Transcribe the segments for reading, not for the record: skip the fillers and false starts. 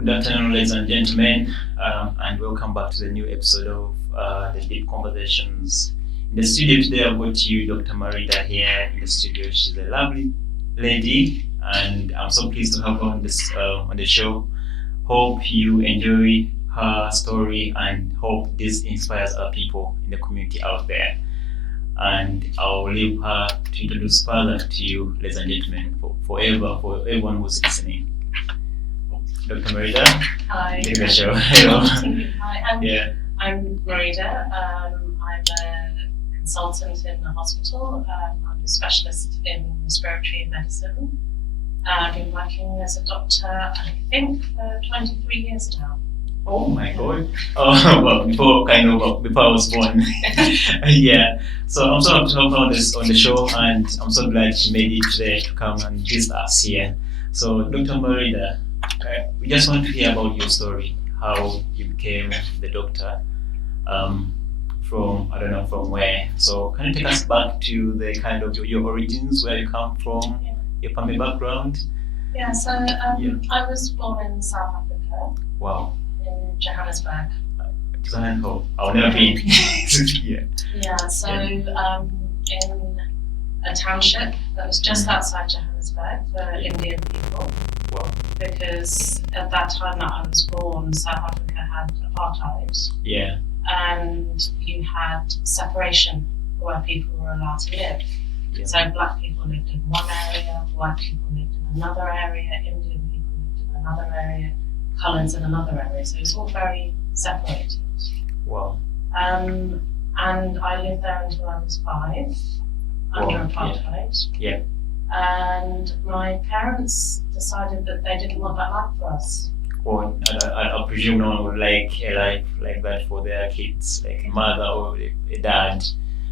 Good afternoon, ladies and gentlemen, and welcome back to the new episode of the Deep Conversations. In the studio today, I've got you, Dr. Moerida, here in the studio. She's a lovely lady, and I'm so pleased to have her on the show. Hope you enjoy her story, and hope this inspires our people in the community out there. And I'll leave her to introduce further to you, ladies and gentlemen, for everyone who's listening. Dr. Moerida, Hi. take the show. Hello. Hi, I'm Moerida. I'm a consultant in the hospital. I'm a specialist in respiratory medicine. I've been working as a doctor, I think, for 23 years now. Oh my God! Oh, well, before I was born. Yeah. So I'm so happy to have her on the show, and I'm so glad she made it today to come and visit us here. So, Dr. Moerida, we just want to hear about your story, how you became the doctor, from where. So, can you take us back to the kind of your origins, where you come from, your family background? Yeah. So I was born in South Africa. Wow. In Johannesburg. I've never been. Yeah. Yeah, so in a township that was just outside Johannesburg for Indian people. Wow. Because at that time that I was born, South Africa had apartheid. Yeah. And you had separation where people were allowed to live. Yeah. So black people lived in one area, white people lived in another area, Indian people lived in another area, colours in another area. So it was all very separated. Wow. And I lived there until I was 5, under apartheid. Yeah. And my parents decided that they didn't want that life for us. Well, I presume no one would like a life like that for their kids, like a mother or a dad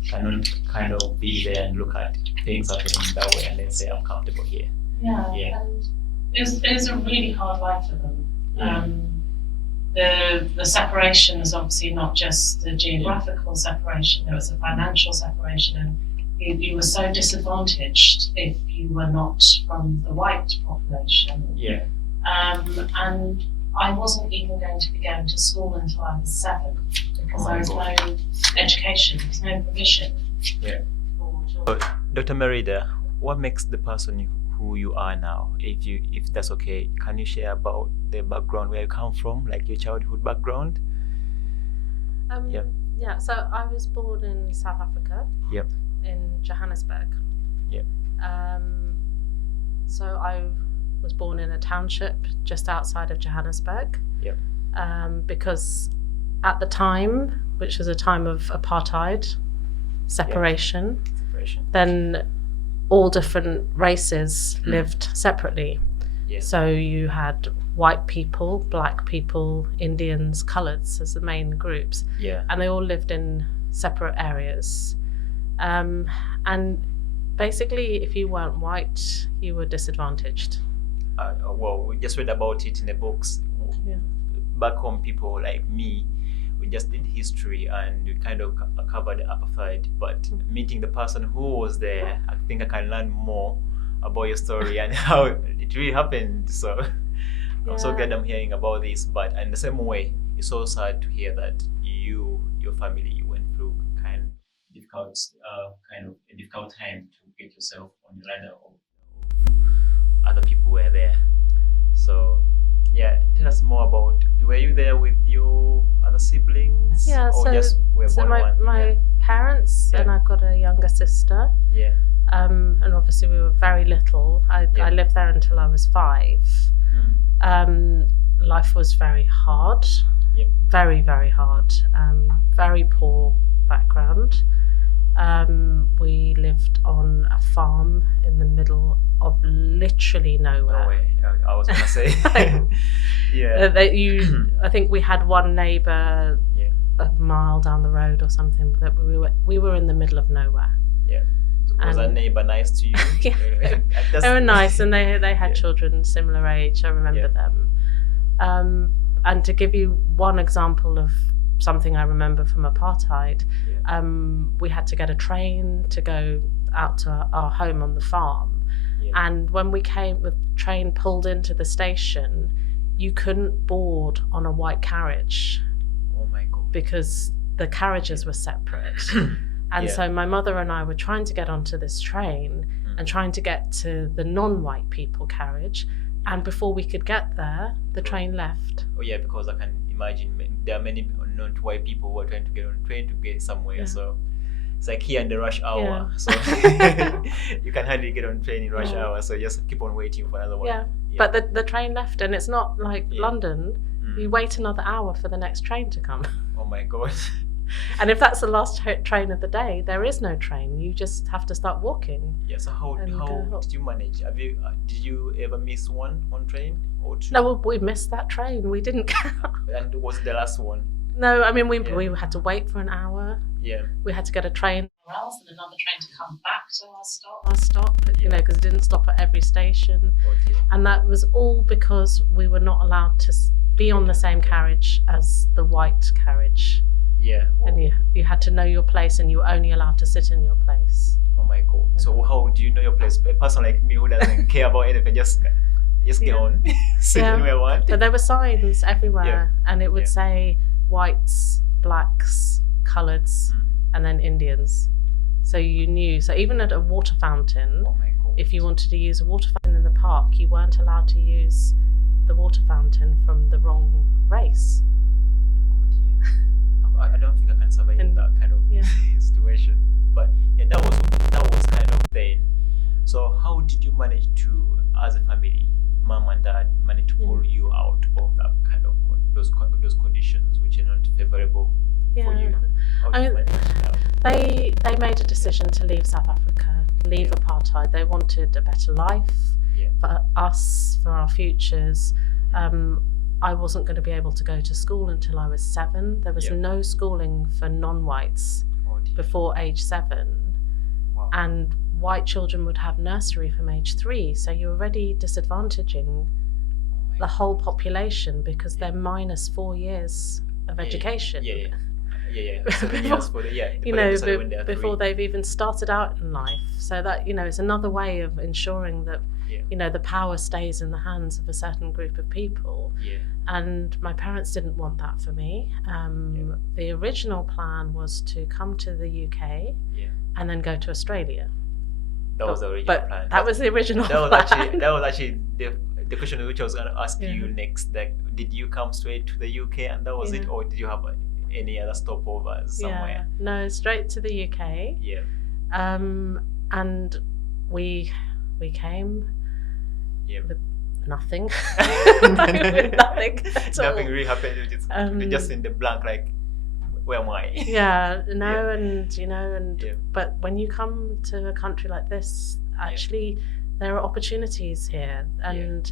cannot kind of be there and look at things happening that way and then say, I'm comfortable here. Yeah. And it was a really hard life for them. The separation is obviously not just the geographical separation, there was a financial separation, and you were so disadvantaged if you were not from the white population. Yeah. And I wasn't even going to be going to school until I was 7 because there was no education, there was no provision. Yeah. For children. Dr. Moerida, what makes the person who you are now? If that's okay, can you share about the background where you come from, like your childhood background? Yeah, so I was born in South Africa. Yep. In Johannesburg. Yep. So I was born in a township just outside of Johannesburg. Yep. Because at the time, which was a time of apartheid, separation. Then all different races lived separately. Yeah. So you had white people, black people, Indians, coloureds as the main groups. Yeah. And they all lived in separate areas. And basically, if you weren't white, you were disadvantaged. Well, we just read about it in the books. Yeah. Back home, people like me, we just did history and we kind of covered the apartheid. But meeting the person who was there, I think I can learn more about your story and how it really happened. So I'm so glad I'm hearing about this. But in the same way, it's so sad to hear that your family went through kind of a difficult time to get yourself on the ladder of other people were there. So yeah, tell us more about, were you there with your other siblings? Yeah, or just were born one? My parents, and I've got a younger sister. Yeah. And obviously we were very little. I lived there until I was 5. Life was very hard. Yep. Very, very hard. Very poor background. We lived on a farm in the middle of literally nowhere. No way. I was gonna say. Yeah. I think we had one neighbour a mile down the road or something. That we were in the middle of nowhere. Yeah. Was that neighbour nice to you? Yeah. They were nice, and they had children similar age. I remember them. And to give you one example of something I remember from apartheid, we had to get a train to go out to our home on the farm. And when we came, the train pulled into the station, you couldn't board on a white carriage. Oh my God. Because the carriages were separate. And so my mother and I were trying to get onto this train and trying to get to the non-white people carriage. And before we could get there, the train left. Oh yeah, because I can imagine there are many non-white people who are trying to get on a train to get somewhere. So it's like here in the rush hour. So you can hardly get on train in rush hour. So just keep on waiting for another one. Yeah. But the train left, and it's not like London. You wait another hour for the next train to come. Oh my God. And if that's the last train of the day, there is no train. You just have to start walking. Yeah. So how did you manage? Did you ever miss one train or two? No, we missed that train. We didn't get. And was it the last one? No, I mean we had to wait for an hour. Yeah. We had to get a train. Else and another train to come back to our stop. You know, because it didn't stop at every sation. Oh dear. And that was all because we were not allowed to be on the same carriage as the white carriage. Yeah. Well, and you had to know your place, and you were only allowed to sit in your place. Oh my God. So how do you know your place? A person like me who doesn't care about anything, just get on, sit anywhere I want. But there were signs everywhere, and it would say whites, blacks, coloureds, and then Indians. So you knew. So even at a water fountain, oh my God, if you wanted to use a water fountain in the park, you weren't allowed to use the water fountain from the wrong race. I don't think I can survive that kind of situation. But that was kind of then. So how did you manage to, as a family, mom and dad, manage to pull you out of that kind of those conditions which are not favorable for you? How did you manage that? They made a decision to leave South Africa, leave apartheid. They wanted a better life for us, for our futures. I wasn't going to be able to go to school until I was 7. There was no schooling for non-whites before age 7. Wow. And white children would have nursery from age 3. So you're already disadvantaging the whole population because they're minus 4 years of education. Before they've even started out in life. So that, it's another way of ensuring that the power stays in the hands of a certain group of people. And my parents didn't want that for me. The original plan was to come to the UK and then go to Australia. That was the original plan. That was the original plan. That was actually the question which I was going to ask you next. Like, did you come straight to the UK and that was it, or did you have any other stopovers somewhere? No, straight to the UK. And we came with nothing. With nothing at all. Nothing really happened. Just in the blank, like, where am I? But when you come to a country like this, actually there are opportunities here, and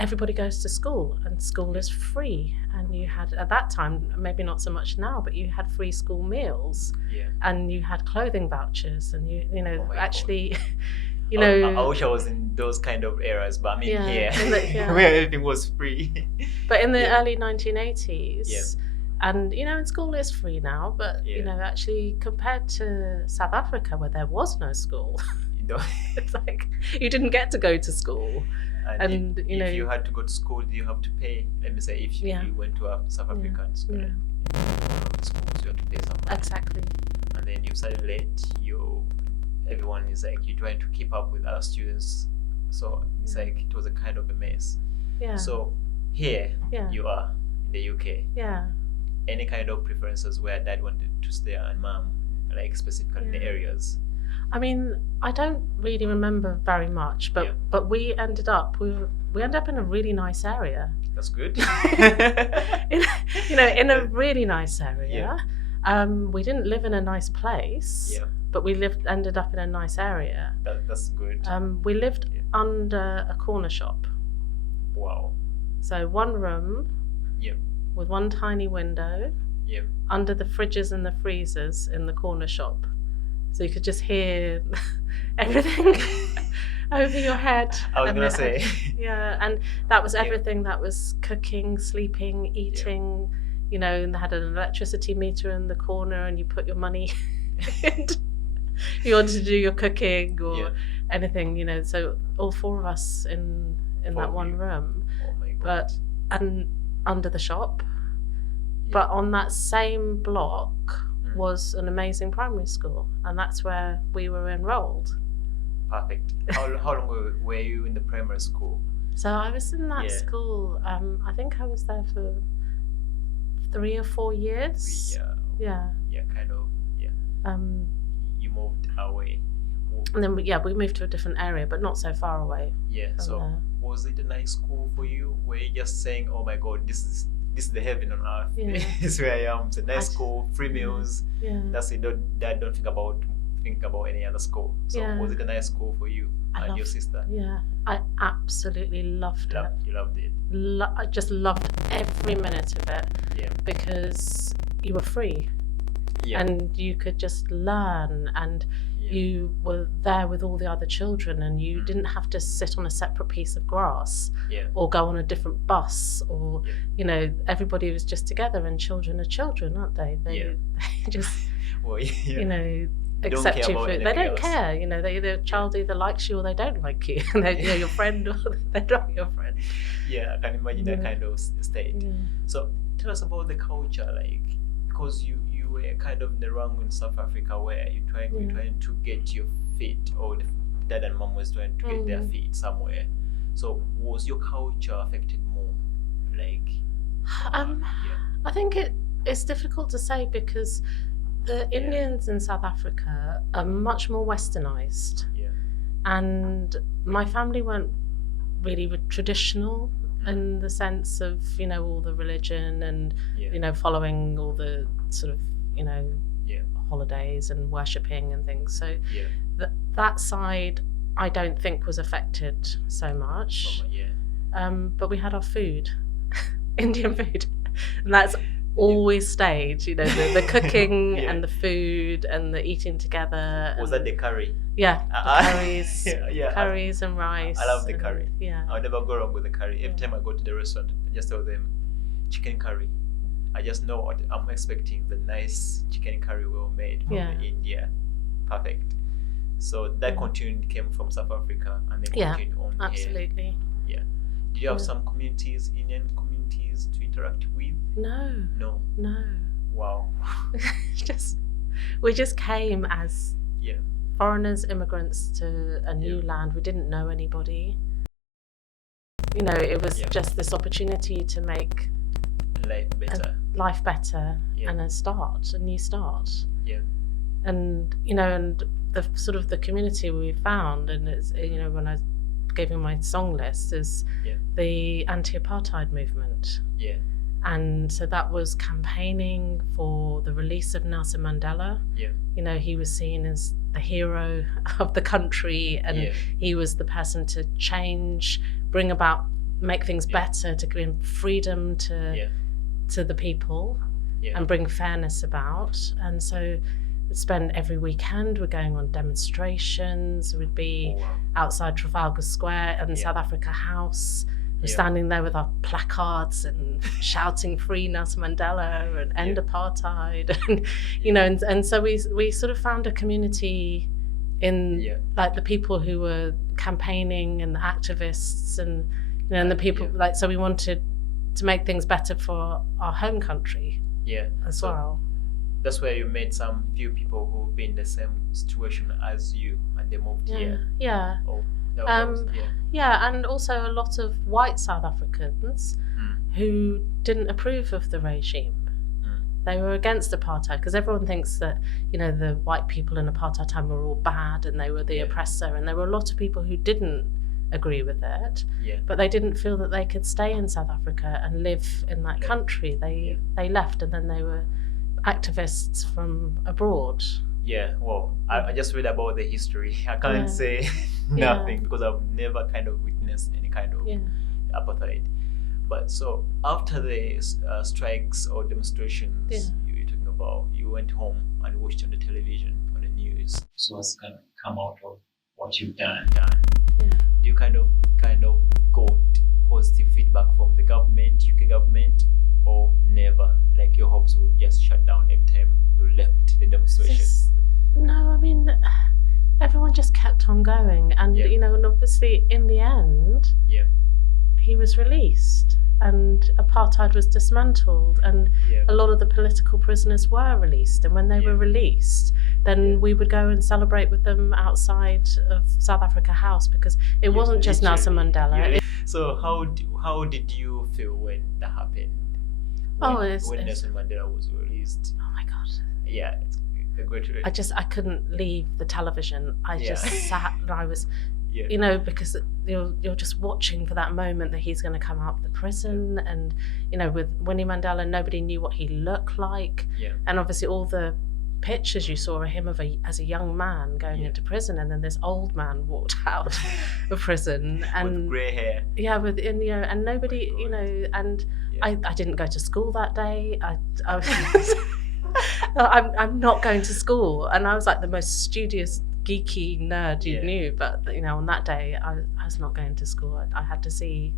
everybody goes to school, and school is free. And you had, at that time, maybe not so much now, but you had free school meals, and you had clothing vouchers, and actually. I wish I was in those kind of eras, but I mean here, where everything was free. But in the early 1980s, and in school is free now, but actually compared to South Africa where there was no school, it's like you didn't get to go to school. And if you had to go to school, you have to pay. Let me say, if you went to a South African school, schools, you have to pay some money. Exactly. And then you study late. Everyone is like, you're trying to keep up with other students, so it's like it was a kind of a mess. So here you are in the UK. Any kind of preferences where dad wanted to stay and mom, like specifically in the areas? I mean, I don't really remember very much, but we ended up in a really nice area. That's good. in a really nice area. We didn't live in a nice place. But we ended up in a nice area. That's good. We lived under a corner shop. Wow. So one room with one tiny window under the fridges and the freezers in the corner shop. So you could just hear everything over your head. I was going to say. And that was everything. That was cooking, sleeping, eating, and they had an electricity meter in the corner and you put your money in. If you wanted to do your cooking or anything, so all 4 of us in that one room. Oh my but and under the shop. But on that same block was an amazing primary school, and that's where we were enrolled. Perfect. How long were you in the primary school? So I was in that school, I think I was there for 3 or 4 years. Yeah, kind of, you moved away. And then we moved to a different area, but not so far away. Yeah, so there. Was it a nice school for you? Were you just saying, oh my God, this is the heaven on earth. Yeah. This is where I am. It's a nice school, free meals. Yeah. That's it. Don't think about any other school. So was it a nice school for you and your sister? Yeah, I absolutely loved it. You loved it. I just loved every minute of it. Yeah. Because you were free. Yeah. And you could just learn, and you were there with all the other children, and you didn't have to sit on a separate piece of grass or go on a different bus, or everybody was just together, and children are children, aren't they? They just accept you for they don't care. The child either likes you or they don't like you. They're your friend or they're not your friend. Yeah, I can imagine that kind of state. Yeah. So tell us about the culture, because you were kind of in the wrong in South Africa, where you're trying to get your feet, or the dad and mom was trying to get their feet somewhere. So was your culture affected more? I think it's difficult to say, because the Indians in South Africa are much more westernized. Yeah. And my family weren't really traditional in the sense of, all the religion and, following all the sort of, holidays and worshipping and things. So that side, I don't think was affected so much. But we had our food, Indian food, and that's always stayed. The cooking and the food and the eating together. Was that the curry? Yeah, curries, curries and rice. I love the curry. Yeah, I'll never go wrong with the curry. Every time I go to the restaurant, I just tell them chicken curry. I just know what I'm expecting, the nice chicken curry well made from India. Perfect. So that came from South Africa and then continued on here. Absolutely. Yeah. Did you have some communities, Indian communities, to interact with? No. Wow. We just came as foreigners, immigrants to a new land. We didn't know anybody. It was just this opportunity to make life better and a new start. Yeah. And and the sort of the community we found, and it's when I gave you my song list, is the anti-apartheid movement. Yeah. And so that was campaigning for the release of Nelson Mandela. Yeah. He was seen as the hero of the country, and he was the person to change, make things better, to give freedom to the people and bring fairness about. And so we'd spend every weekend, we're going on demonstrations, we'd be outside Trafalgar Square and South Africa House. We're standing there with our placards and shouting free Nelson Mandela and end apartheid, and so we sort of found a community in the people who were campaigning and the activists and and the people so we wanted to make things better for our home country as well. That's where you met some few people who've been in the same situation as you, and they moved here. Yeah. Oh, and also a lot of white South Africans who didn't approve of the regime. They were against apartheid, because everyone thinks that the white people in apartheid time were all bad and they were the oppressor, and there were a lot of people who didn't agree with it, but they didn't feel that they could stay in South Africa and live in that country. They left, and then they were activists from abroad. I just read about the history. I can't say nothing because I've never kind of witnessed any kind of apartheid. But so after the strikes or demonstrations you were talking about, you went home and watched on the television, on the news. So what's going to come out of what you've done? Do you kind of got positive feedback from the government, UK government, or never? Like your hopes would just shut down every time you left the demonstration? No, I mean, everyone just kept on going, and and obviously in the end, he was released and apartheid was dismantled, and a lot of the political prisoners were released, and when they were released, then we would go and celebrate with them outside of South Africa House, because it wasn't just Nelson Mandela. So how did you feel when that happened? When Nelson Mandela was released? Oh my God. Yeah, it's a great. I couldn't leave the television. I just sat and I was, because you're just watching for that moment that he's going to come out of the prison, and with Winnie Mandela, nobody knew what he looked like, and obviously all the pictures you saw of him as a young man going into prison, and then this old man walked out of prison and with grey hair. And nobody, and I didn't go to school that day. I'm not going to school, and I was like the most studious, geeky nerd you knew, but on that day I was not going to school. I had to see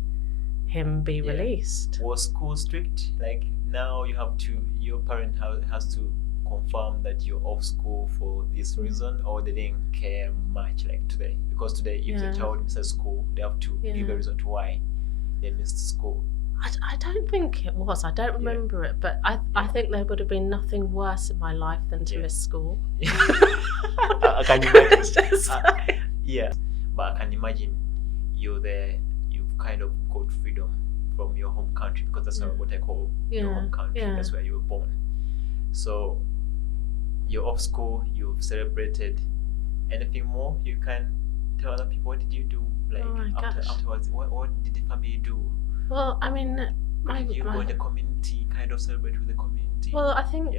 him be released. Was school strict? Like now your parent has to confirm that you're off school for this reason, or they didn't care much like today? Because today if the child misses school, they have to give a reason to why they missed school. I don't think it was. I don't remember it, but I think there would have been nothing worse in my life than to miss school. Can you imagine? But I can imagine you're there, you've kind of got freedom from your home country, because that's not what I call your home country. That's where you were born. So you're off school, you've celebrated. Anything more you can tell other people? What did you do afterwards? What did the family do? Well, I mean, did you go in the community, kind of celebrate with the community? Well, I think,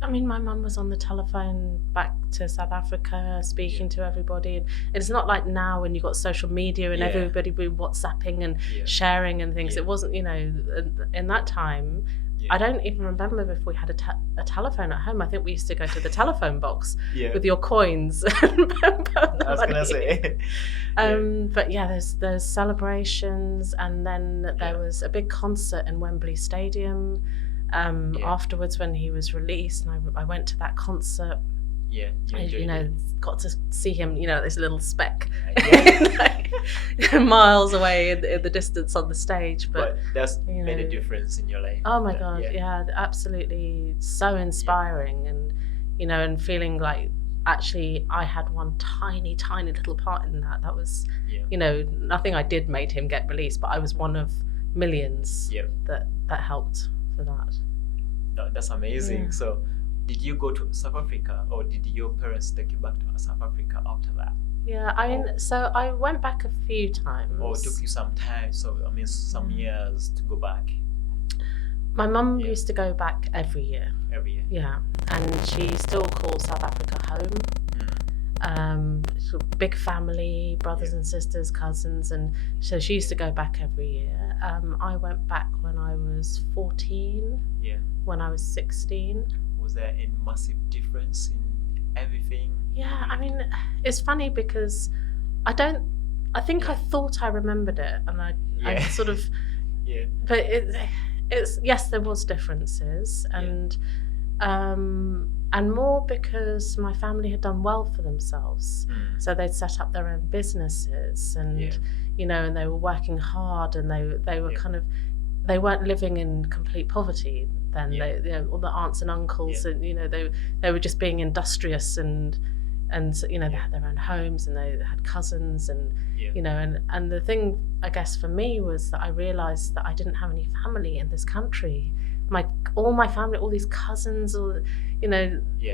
my mum was on the telephone back to South Africa, speaking to everybody. And it's not like now when you've got social media and everybody be WhatsApping and sharing and things. It wasn't, in that time. I don't even remember if we had a telephone at home. I think we used to go to the telephone box with your coins. I was going to say. But there's celebrations, and then there was a big concert in Wembley Stadium afterwards when he was released, and I went to that concert. Yeah, got to see him, this little speck miles away in the distance on the stage. But that's made a difference in your life. Oh my God, absolutely, so inspiring, and feeling like actually I had one tiny little part in that. That was, nothing I did made him get released, but I was one of millions that helped for that. No, that's amazing. So did you go to South Africa, or did your parents take you back to South Africa after that? So I went back a few times. Or it took you some time, some years to go back? My mum used to go back every year. Every year? Yeah, and she still calls South Africa home. So big family, brothers and sisters, cousins, and so she used to go back every year. I went back when I was 14, when I was 16. Was there a massive difference in everything? Yeah, it's funny because I thought I remembered it, and I sort of, but it's yes, there was differences, and more because my family had done well for themselves, so they'd set up their own businesses, and and they were working hard, and they were kind of, they weren't living in complete poverty then. They, all the aunts and uncles, and they were just being industrious, and they had their own homes, and they had cousins, and and the thing I guess for me was that I realized that I didn't have any family in this country. All my family, all these cousins, were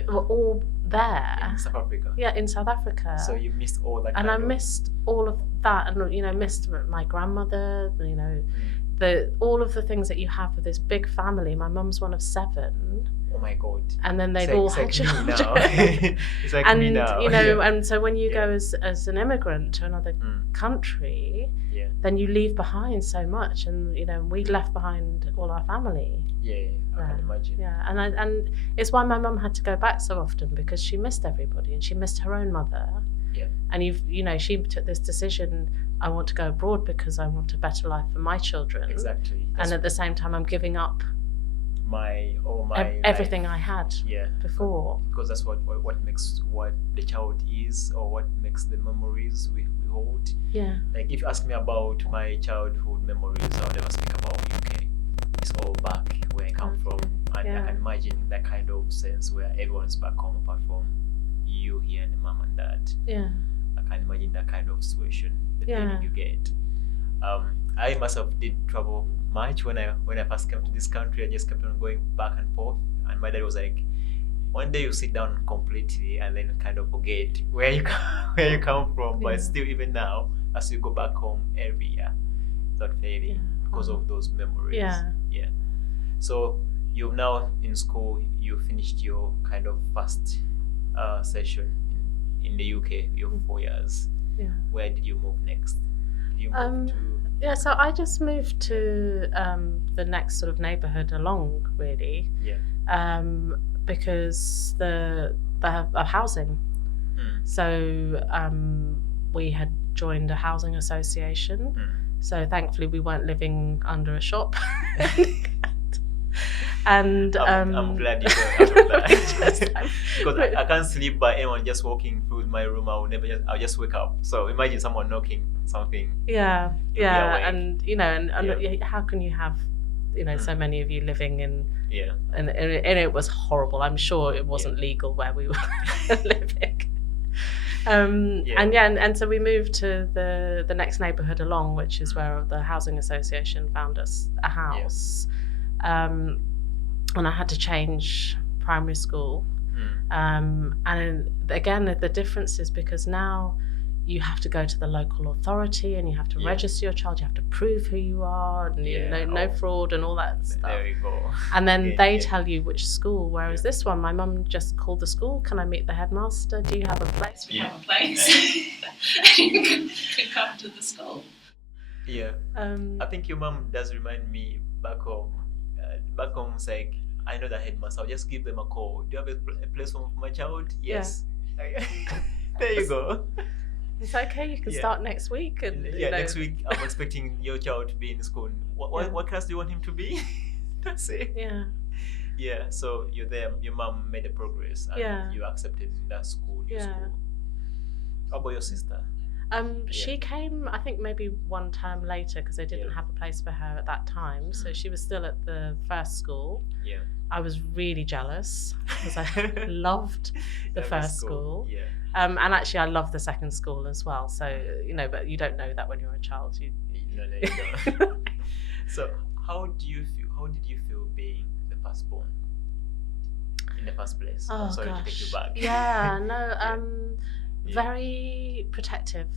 all there in South Africa. In South Africa. So you missed all that. And I missed all of that, and missed my grandmother. All of the things that you have with this big family. My mum's one of 7. Oh my God! And then they've all had children. It's like me now. And so when you go as an immigrant to another country, then you leave behind so much, and we left behind all our family. I can imagine. And it's why my mum had to go back so often, because she missed everybody, and she missed her own mother. And she took this decision. I want to go abroad because I want a better life for my children. Exactly. And at the same time, I'm giving up my everything life. I had Yeah, before. because that's what makes what the child is, or what makes the memories we hold. Yeah. Like if you ask me about my childhood memories, I'll never speak about UK. It's all back where I come from, and I can imagine that kind of sense where everyone's back home apart from you here and mom and dad. Yeah. I can imagine that kind of situation, the feeling you get. I myself did travel much when I first came to this country. I just kept on going back and forth, and my dad was like, one day you sit down completely and then kind of forget where you where you come from. But still, even now, as you go back home every year, it's not fading because of those memories. Yeah. So you're now in school. You finished your kind of first session in the UK. Your 4 years. Yeah. Where did you move next? Did you move to? Yeah, so I just moved to the next sort of neighbourhood along, really. Yeah. Because the housing. So we had joined a housing association. So thankfully we weren't living under a shop. And I'm glad you got out of that. Because I can't sleep by anyone just walking through my room. I'll just wake up. So imagine someone knocking something. Yeah, and and how can you have so many of you living in? Yeah. And it was horrible. I'm sure it wasn't legal where we were living. And so we moved to the next neighbourhood along, which is where the housing association found us a house. And I had to change primary school. And again, the difference is because now you have to go to the local authority and you have to register your child. You have to prove who you are, and no fraud and all that stuff. There you go. And then they tell you which school. Whereas this one, my mum just called the school. Can I meet the headmaster? Do you have a place? We have a place. You can come to the school. Yeah. I think your mum does remind me back home. Back home, it's like, I know the headmaster. I'll just give them a call. Do you have a place for my child? Yes. Yeah. There you go. It's okay. You can start next week. And next week I'm expecting your child to be in school. What class do you want him to be? That's it. Yeah. Yeah. So you're there. Your mom made a progress, and you accepted in that school, new school. How about your sister? She came, I think, maybe one term later because they didn't have a place for her at that time. So she was still at the first school. Yeah. I was really jealous because I loved the first school. Yeah. And actually, I loved the second school as well. So but you don't know that when you're a child. No, you don't. So how did you feel being the firstborn in the first place? Oh, I'm sorry gosh. to take you back. Yeah. No. Very protective.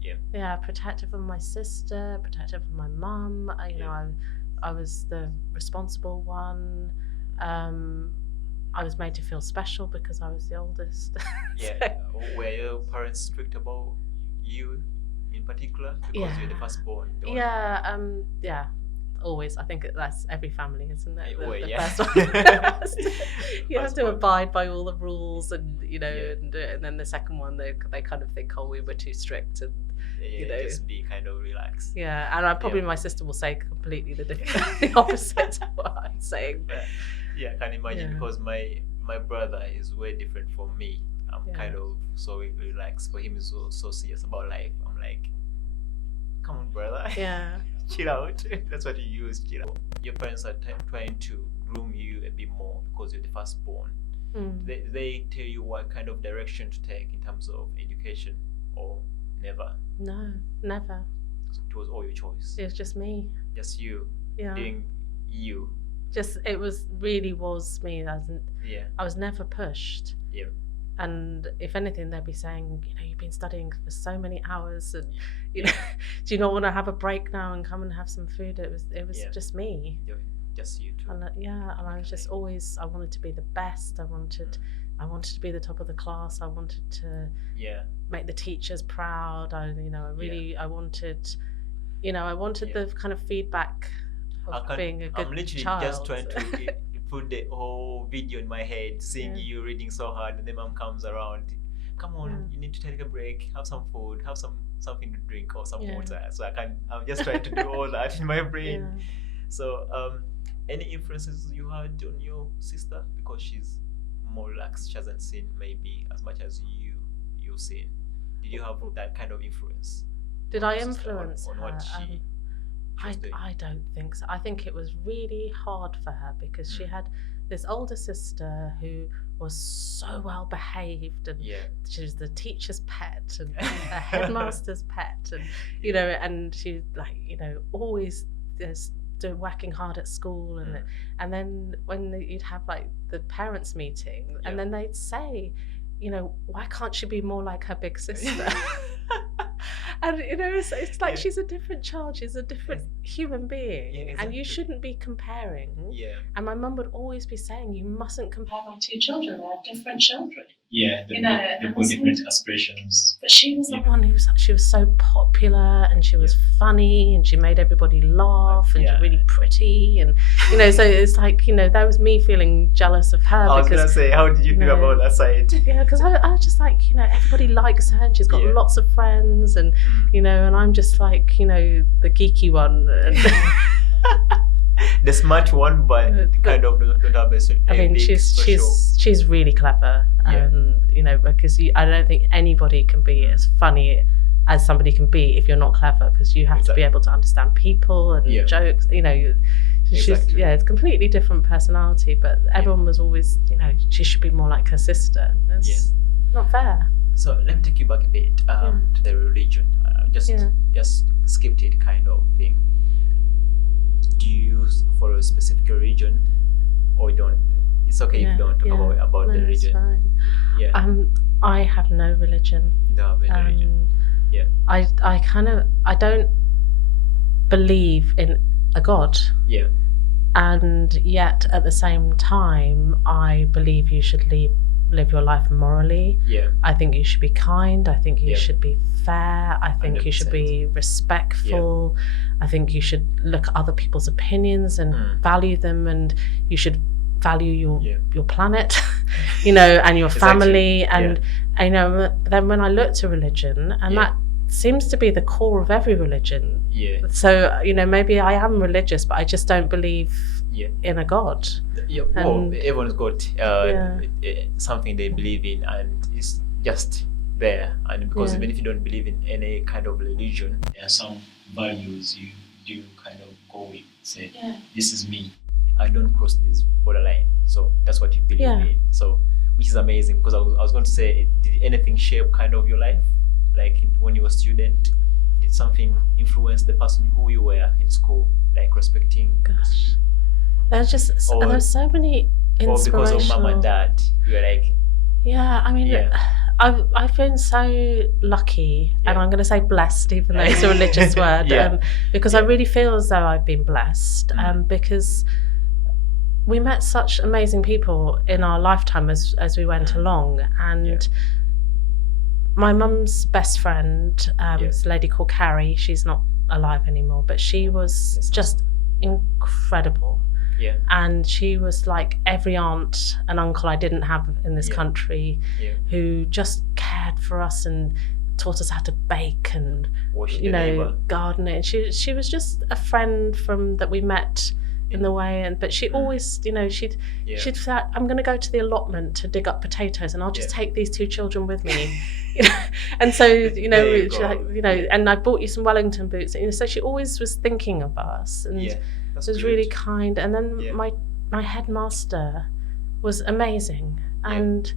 Yeah. Yeah, protective of my sister, protective of my mum. I was the responsible one. I was made to feel special because I was the oldest. Yeah. Were your parents strict about you in particular because you're the firstborn? Yeah. Always. I think that's every family, isn't it? The first one. You have to abide by all the rules, and and then the second one, they kind of think, oh, we were too strict, and just be kind of relaxed. Yeah, and my sister will say completely the opposite of what I'm saying. But yeah, I can imagine because my brother is way different from me. I'm kind of so relaxed. For him, he's so serious about life. I'm like, come on, brother. Yeah. Chill out. That's what you use. Chill out. Your parents are trying to groom you a bit more because you're the firstborn. They tell you what kind of direction to take in terms of education, or never? No, never. So it was all your choice. It was just me. Just you. Yeah. Doing you. It was me. I was never pushed. Yeah. And if anything, they'd be saying, you've been studying for so many hours, and do you not want to have a break now and come and have some food? It was just me. Just you too. And I was just always. I wanted to be the best. I wanted to be the top of the class. I wanted to make the teachers proud. I wanted the kind of feedback of being a good child. I'm literally just trying to put the whole video in my head, seeing you reading so hard, and then mom comes around. Come on, you need to take a break, have some food, have something to drink or some water. So I'm just trying to do all that in my brain. So any influences you had on your sister, because she's more relaxed, she hasn't seen maybe as much as you've seen? Did you have that kind of influence? Did on I your sister, influence on her? what she was doing? I don't think so. I think it was really hard for her because she had this older sister who was so well behaved, and she was the teacher's pet and the headmaster's pet, and you know, and she like, you know, always working hard at school, and then when you'd have like the parents meeting, and then they'd say, you know, why can't she be more like her big sister? And you know, it's like she's a different child, she's a different human being, and you shouldn't be comparing. And my mum would always be saying, you mustn't compare My two children, they're different children. They've got different aspirations. But she was the one who she was so popular, and she was funny, and she made everybody laugh, and she was really pretty, and you know, so it's like, you know, that was me feeling jealous of her. I was gonna say, how did you feel about that side? Yeah, because I was just like, you know, everybody likes her, and she's got lots of friends, and you know, and I'm just like, you know, the geeky one. The smart one, but kind of don't have I mean, she's really clever, you know, because I don't think anybody can be as funny as somebody can be if you're not clever, because you have to be able to understand people and jokes, you know. She's it's completely different personality, but everyone was always, you know, she should be more like her sister. It's not fair. So let me take you back a bit to the religion. Just skipped it kind of thing. Do you follow a specific religion, or don't? It's okay if you don't talk about the religion. It's fine. I have no religion. You don't have any religion. I don't believe in a God. And yet at the same time, I believe you should live your life morally. I think you should be kind. I think you should be fair. I think 100%. You should be respectful. I think you should look at other people's opinions and value them, and you should value your planet, you know, and your family. And you know, then when I look to religion, and that seems to be the core of every religion. So, you know, maybe I am religious, but I just don't believe in a God. Well, everyone's got something they believe in, and it's just there. And because even if you don't believe in any kind of religion, there are some values you do kind of go with. Say, this is me. I don't cross this borderline. So that's what you believe in. So, which is amazing, because I was going to say, did anything shape kind of your life? Like when you were a student, did something influence the person who you were in school, like respecting? Gosh, there's so many inspirational. Or because of mom and dad, you were like. I mean, I've been so lucky, and I'm going to say blessed, even though it's a religious word, because I really feel as though I've been blessed, because we met such amazing people in our lifetime as we went along, and. My mum's best friend is a lady called Carrie. She's not alive anymore, but she was just incredible. And she was like every aunt and uncle I didn't have in this country, who just cared for us and taught us how to bake and garden. And she was just a friend that we met in the way, but she always, you know, she'd say, I'm going to go to the allotment to dig up potatoes, and I'll just take these two children with me, you know. And so, you know, and I bought you some Wellington boots. You know, so she always was thinking of us, and was really kind. And then my headmaster was amazing, and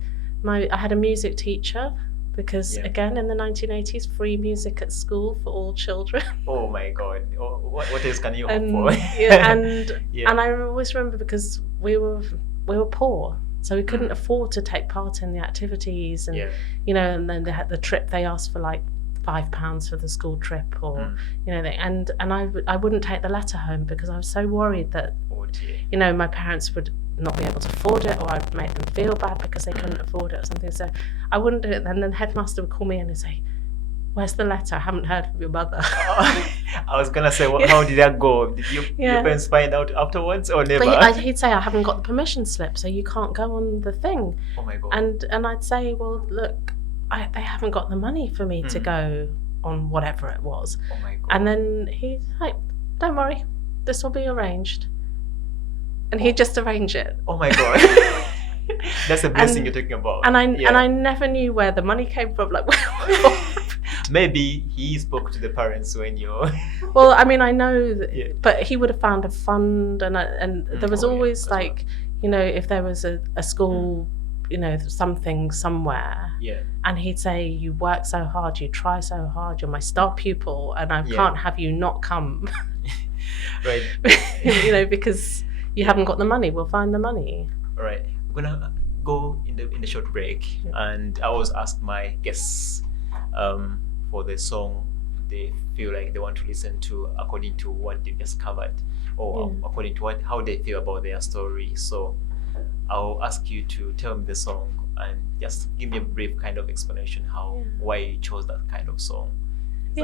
I had a music teacher. Because again, in the 1980s, free music at school for all children. Oh my God! What else can you hope for? And I always remember, because we were poor, so we couldn't afford to take part in the activities, and you know, and then they had the trip. They asked for like £5 for the school trip, or you know, and I wouldn't take the letter home because I was so worried that you know, my parents would not be able to afford it, or I'd make them feel bad because they couldn't afford it or something. So I wouldn't do it. And then the headmaster would call me in and say, "Where's the letter? I haven't heard from your mother." I was gonna say, how did that go? Did your parents find out afterwards, or never? But he'd say, "I haven't got the permission slip, so you can't go on the thing." Oh my God! And I'd say, "Well, look, they haven't got the money for me to go on whatever it was." Oh my God! And then he's like, "Don't worry, this will be arranged." and he'd just arrange it. Oh my God. That's the blessing you're talking about. And I never knew where the money came from. Like, maybe he spoke to the parents when you're. Well, I mean, I know, that, but he would have found a fund, and there was always like, you know, if there was a school, you know, something somewhere, and he'd say, "You work so hard, you try so hard, you're my star pupil, and I can't have you not come." Right. You know, because you haven't got the money. We'll find the money. All right. We're gonna go in the short break, and I always ask my guests for the song they feel like they want to listen to according to what they just covered, or according to how they feel about their story. So I'll ask you to tell me the song and just give me a brief kind of explanation why you chose that kind of song. So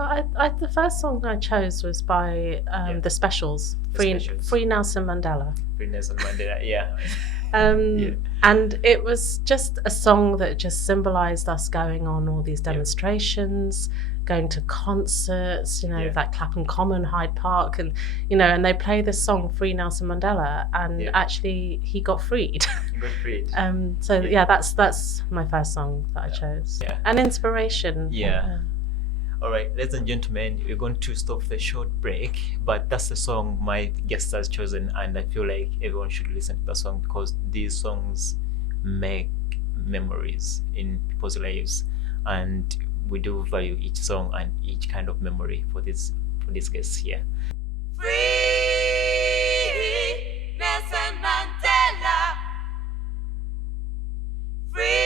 I the first song I chose was by the Specials, Free Nelson Mandela. Free Nelson Mandela, And it was just a song that just symbolized us going on all these demonstrations, going to concerts, you know, like Clapham Common, Hyde Park, and you know, and they play this song Free Nelson Mandela, and actually he got freed. He got freed. That's my first song that I chose. An inspiration. All right, ladies and gentlemen, we're going to stop for a short break, but that's the song my guest has chosen, and I feel like everyone should listen to the song because these songs make memories in people's lives, and we do value each song and each kind of memory for this guest here. Free Nelson Mandela. Free.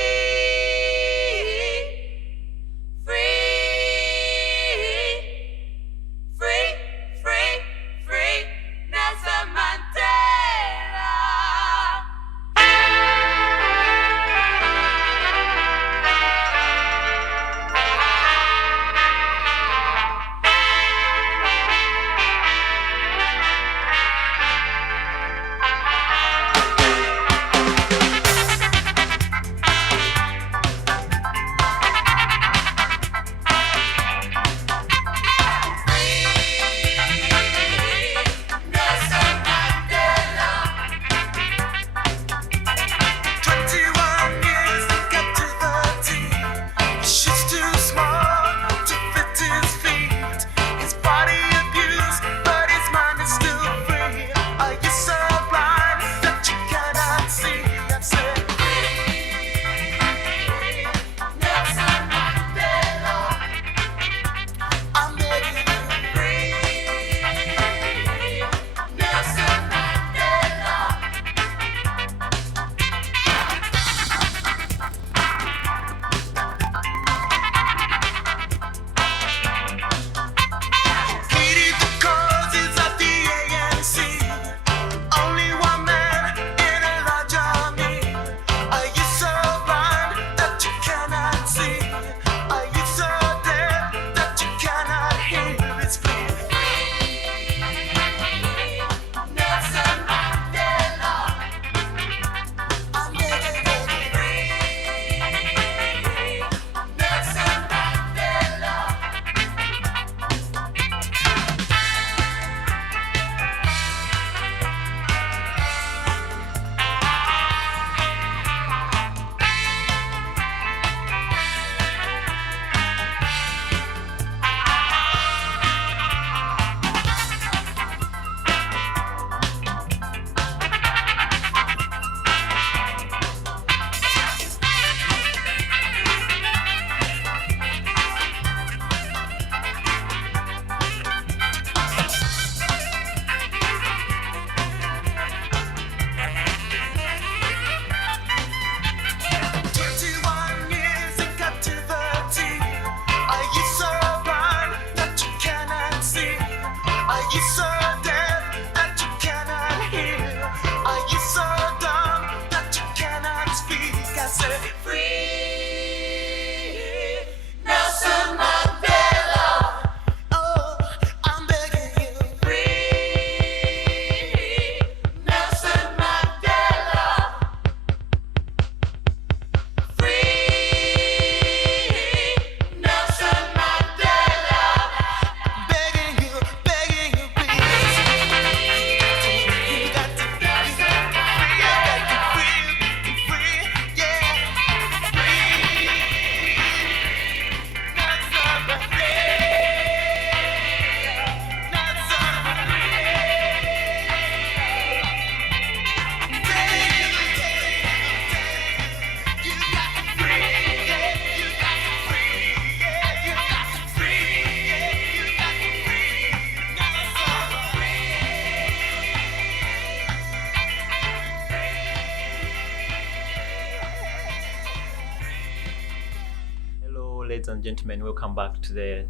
ladies and gentlemen, welcome back to the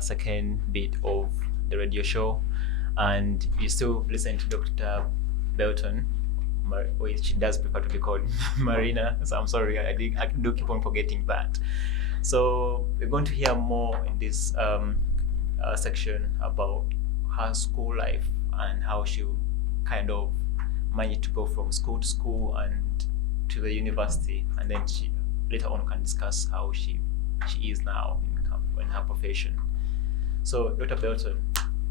second bit of the radio show. And you still listen to Dr. Belton, which does prefer to be called Marina. So I'm sorry, I do keep on forgetting that. So we're going to hear more in this section about her school life and how she kind of managed to go from school to school and to the university, and then she later on can discuss how she is now in her profession. So, Dr. Belton,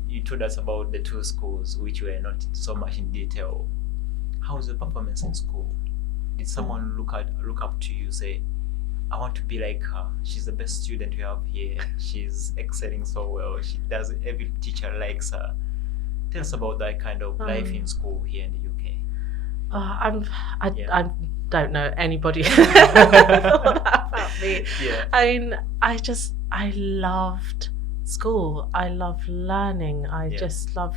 you told us about the two schools, which were not so much in detail. How was the performance in school? Did someone look up to you, say, I want to be like her. She's the best student we have here. She's excelling so well. She does, every teacher likes her. Tell us about that kind of life in school here in the UK. I don't know anybody about me. Yeah. I mean, I loved school. I loved learning. I just love,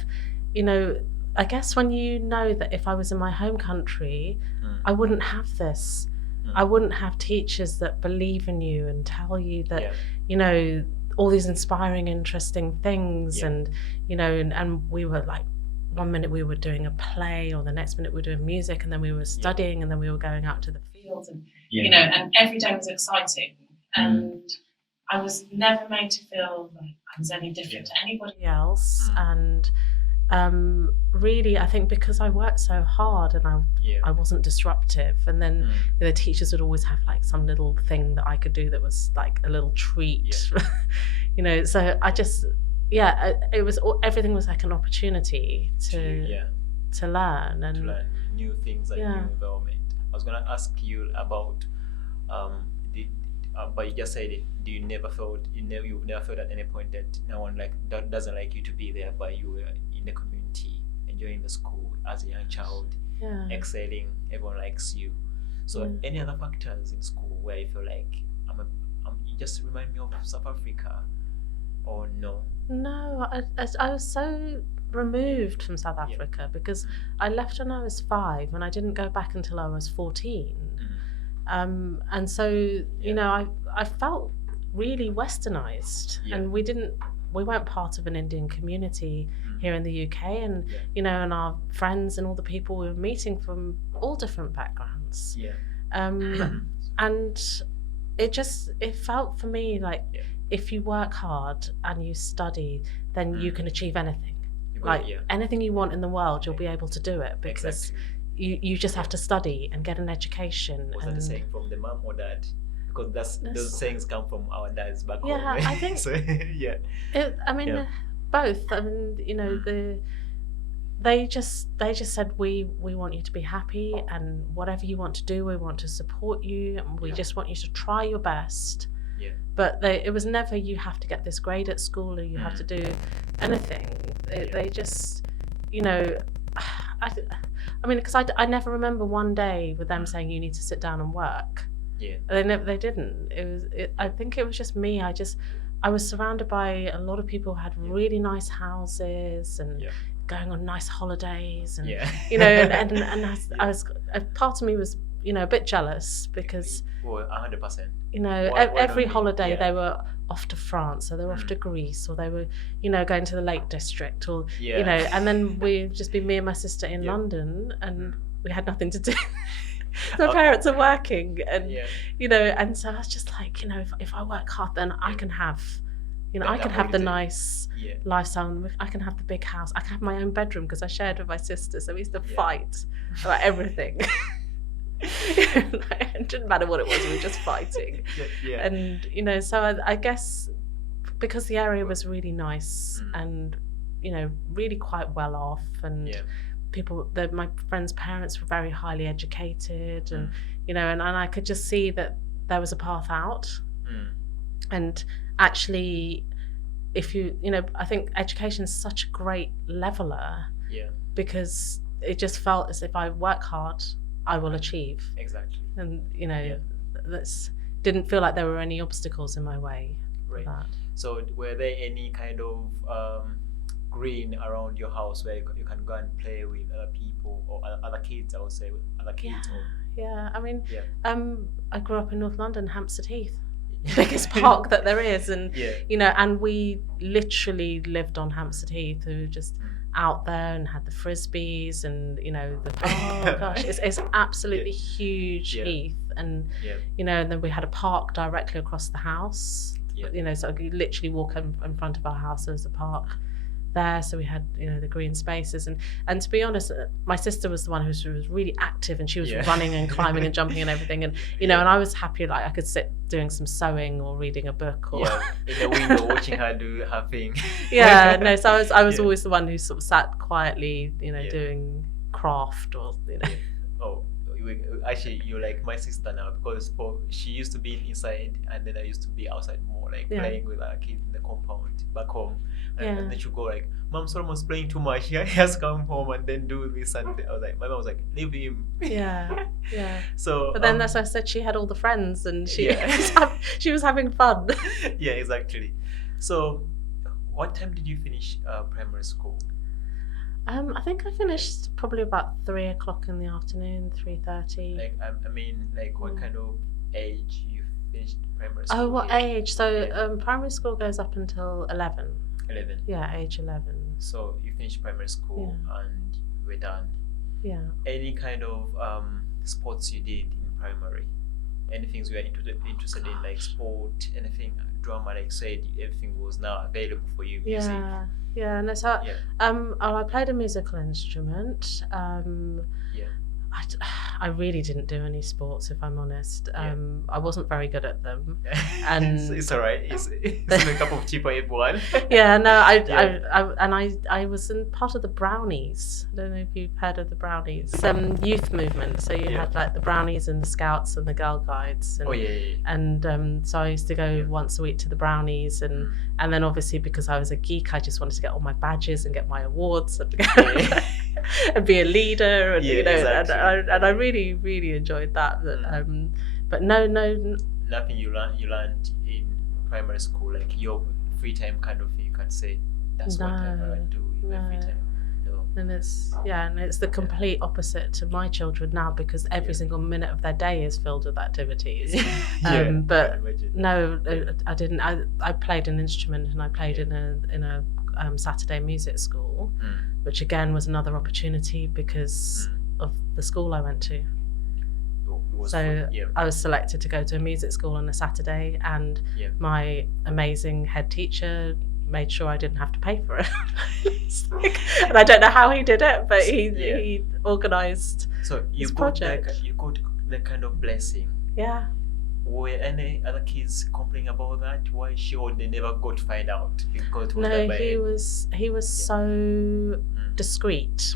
I guess when you know that if I was in my home country, I wouldn't have this. I wouldn't have teachers that believe in you and tell you that, all these inspiring, interesting things. And, and we were like, one minute we were doing a play, or the next minute we were doing music, and then we were studying, and then we were going out to the fields, and and every day was exciting. And I was never made to feel like I was any different to anybody else. And really, I think because I worked so hard and I wasn't disruptive, and then the teachers would always have like some little thing that I could do that was like a little treat, so I just it was everything was like an opportunity to learn and to learn new things and new environment. I was gonna ask you about but you just said it. You've never felt at any point that no one doesn't like you to be there, but you were in the community, enjoying the school as a young child, excelling. Everyone likes you. So any other factors in school where you feel like you just remind me of South Africa, or no? No, I was so removed from South Africa because I left when I was 5 and I didn't go back until I was 14. And so, I felt really westernized, and we weren't part of an Indian community here in the UK, and, and our friends and all the people we were meeting from all different backgrounds. And it felt for me like if you work hard and you study, then you can achieve anything. Anything you want in the world, you'll be able to do it because you just have to study and get an education. Was that a saying from the mom or dad? Because those sayings come from our dads back home. Yeah, I think. So, both. I mean, they just said we want you to be happy, and whatever you want to do, we want to support you, and we just want you to try your best. But it was never you have to get this grade at school or you have to do anything. They just, I mean, because I never remember one day with them saying you need to sit down and work. They didn't. I think it was just me. I was surrounded by a lot of people who had really nice houses and going on nice holidays, and and I was part of me was a bit jealous because 100%. Every holiday they were off to France, or they were off to Greece, or they were going to the Lake District, or and then we'd just be me and my sister in London, and we had nothing to do. My parents are working, and and so I was just like, if I work hard, then I can have I can have the nice lifestyle, and I can have the big house, I can have my own bedroom, because I shared with my sister, so we used to fight about everything. It didn't matter what it was, we were just fighting. And so I guess because the area was really nice and really quite well off, and my friends' parents were very highly educated, and and I could just see that there was a path out. And actually, if I think education is such a great leveler, because it just felt as if I work hard, I will achieve. Exactly. And that's didn't feel like there were any obstacles in my way. Right. For that. So were there any kind of green around your house where you can go and play with other people or other kids? I would say with other kids. Yeah. I mean, I grew up in North London, Hampstead Heath. biggest park that there is, and Yeah. and we literally lived on Hampstead Heath. We were just out there and had the frisbees, and oh gosh, it's absolutely huge heath, and and then we had a park directly across the house. So you literally walk in front of our house. There was a park there, so we had the green spaces, and to be honest, my sister was the one who was really active, and she was running and climbing and jumping and everything, and and I was happy, like I could sit doing some sewing or reading a book, or in the window watching her do her thing. So I was always the one who sort of sat quietly, doing craft or Oh, actually, you're like my sister now, because she used to be inside, and then I used to be outside more, like playing with our kids in the compound back home. And then she'd go like, "Mom, Solomon's playing too much. He has come home and then do this." And I was like, my mom was like, "Leave him." Yeah. So, but then, as I said, she had all the friends, and she she was having fun. Yeah, exactly. So, what time did you finish primary school? I think I finished probably about 3:00 in the afternoon, 3:30. Like, I mean, like, what kind of age you finished primary school? Oh, what age? So, primary school goes up until 11. 11. Yeah, age 11. So you finished primary school and you were done. Yeah. Any kind of sports you did in primary? Anything you were interested in, like sport, anything, drama, like said everything was now available for you, music? Yeah. No, so I played a musical instrument. I really didn't do any sports, if I'm honest. I wasn't very good at them, and it's all right. It's a cup of tea for everyone. I was in part of the Brownies. I don't know if you've heard of the Brownies. Youth movement. So you had like the Brownies and the Scouts and the Girl Guides. And, And so I used to go once a week to the Brownies, and then obviously because I was a geek, I just wanted to get all my badges and get my awards and and be a leader, and and I really, really enjoyed that. But no, nothing you learned in primary school, like your free time kind of thing. You can say that's what I do in my free time. No. And it's the complete opposite to my children now, because every single minute of their day is filled with activities. But no, I didn't. I played an instrument, and I played in a Saturday music school, which again was another opportunity because of the school I went to. I was selected to go to a music school on a Saturday, and my amazing head teacher made sure I didn't have to pay for it. And I don't know how he did it, but he organised. So you got project. You got the kind of blessing. Yeah. Were any other kids complaining about that? Why sure they never got to find out? Because he was so discreet.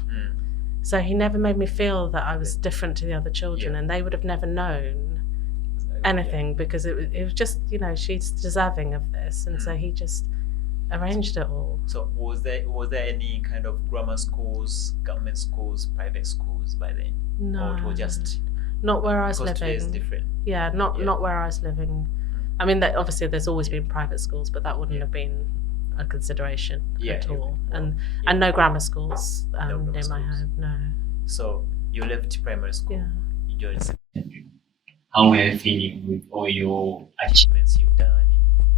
So he never made me feel that I was different to the other children, and they would have never known anything because it was just, she's deserving of this, and so he just arranged it all. So was there any kind of grammar schools, government schools, private schools by then? No. Or it was just not where I was living. Today is different. Yeah, not where I was living. I mean, obviously there's always been private schools, but that wouldn't have been a consideration at all. And no grammar schools near my home. No. So you left primary school. Yeah. You joined secondary. How were you feeling with all your achievements you've done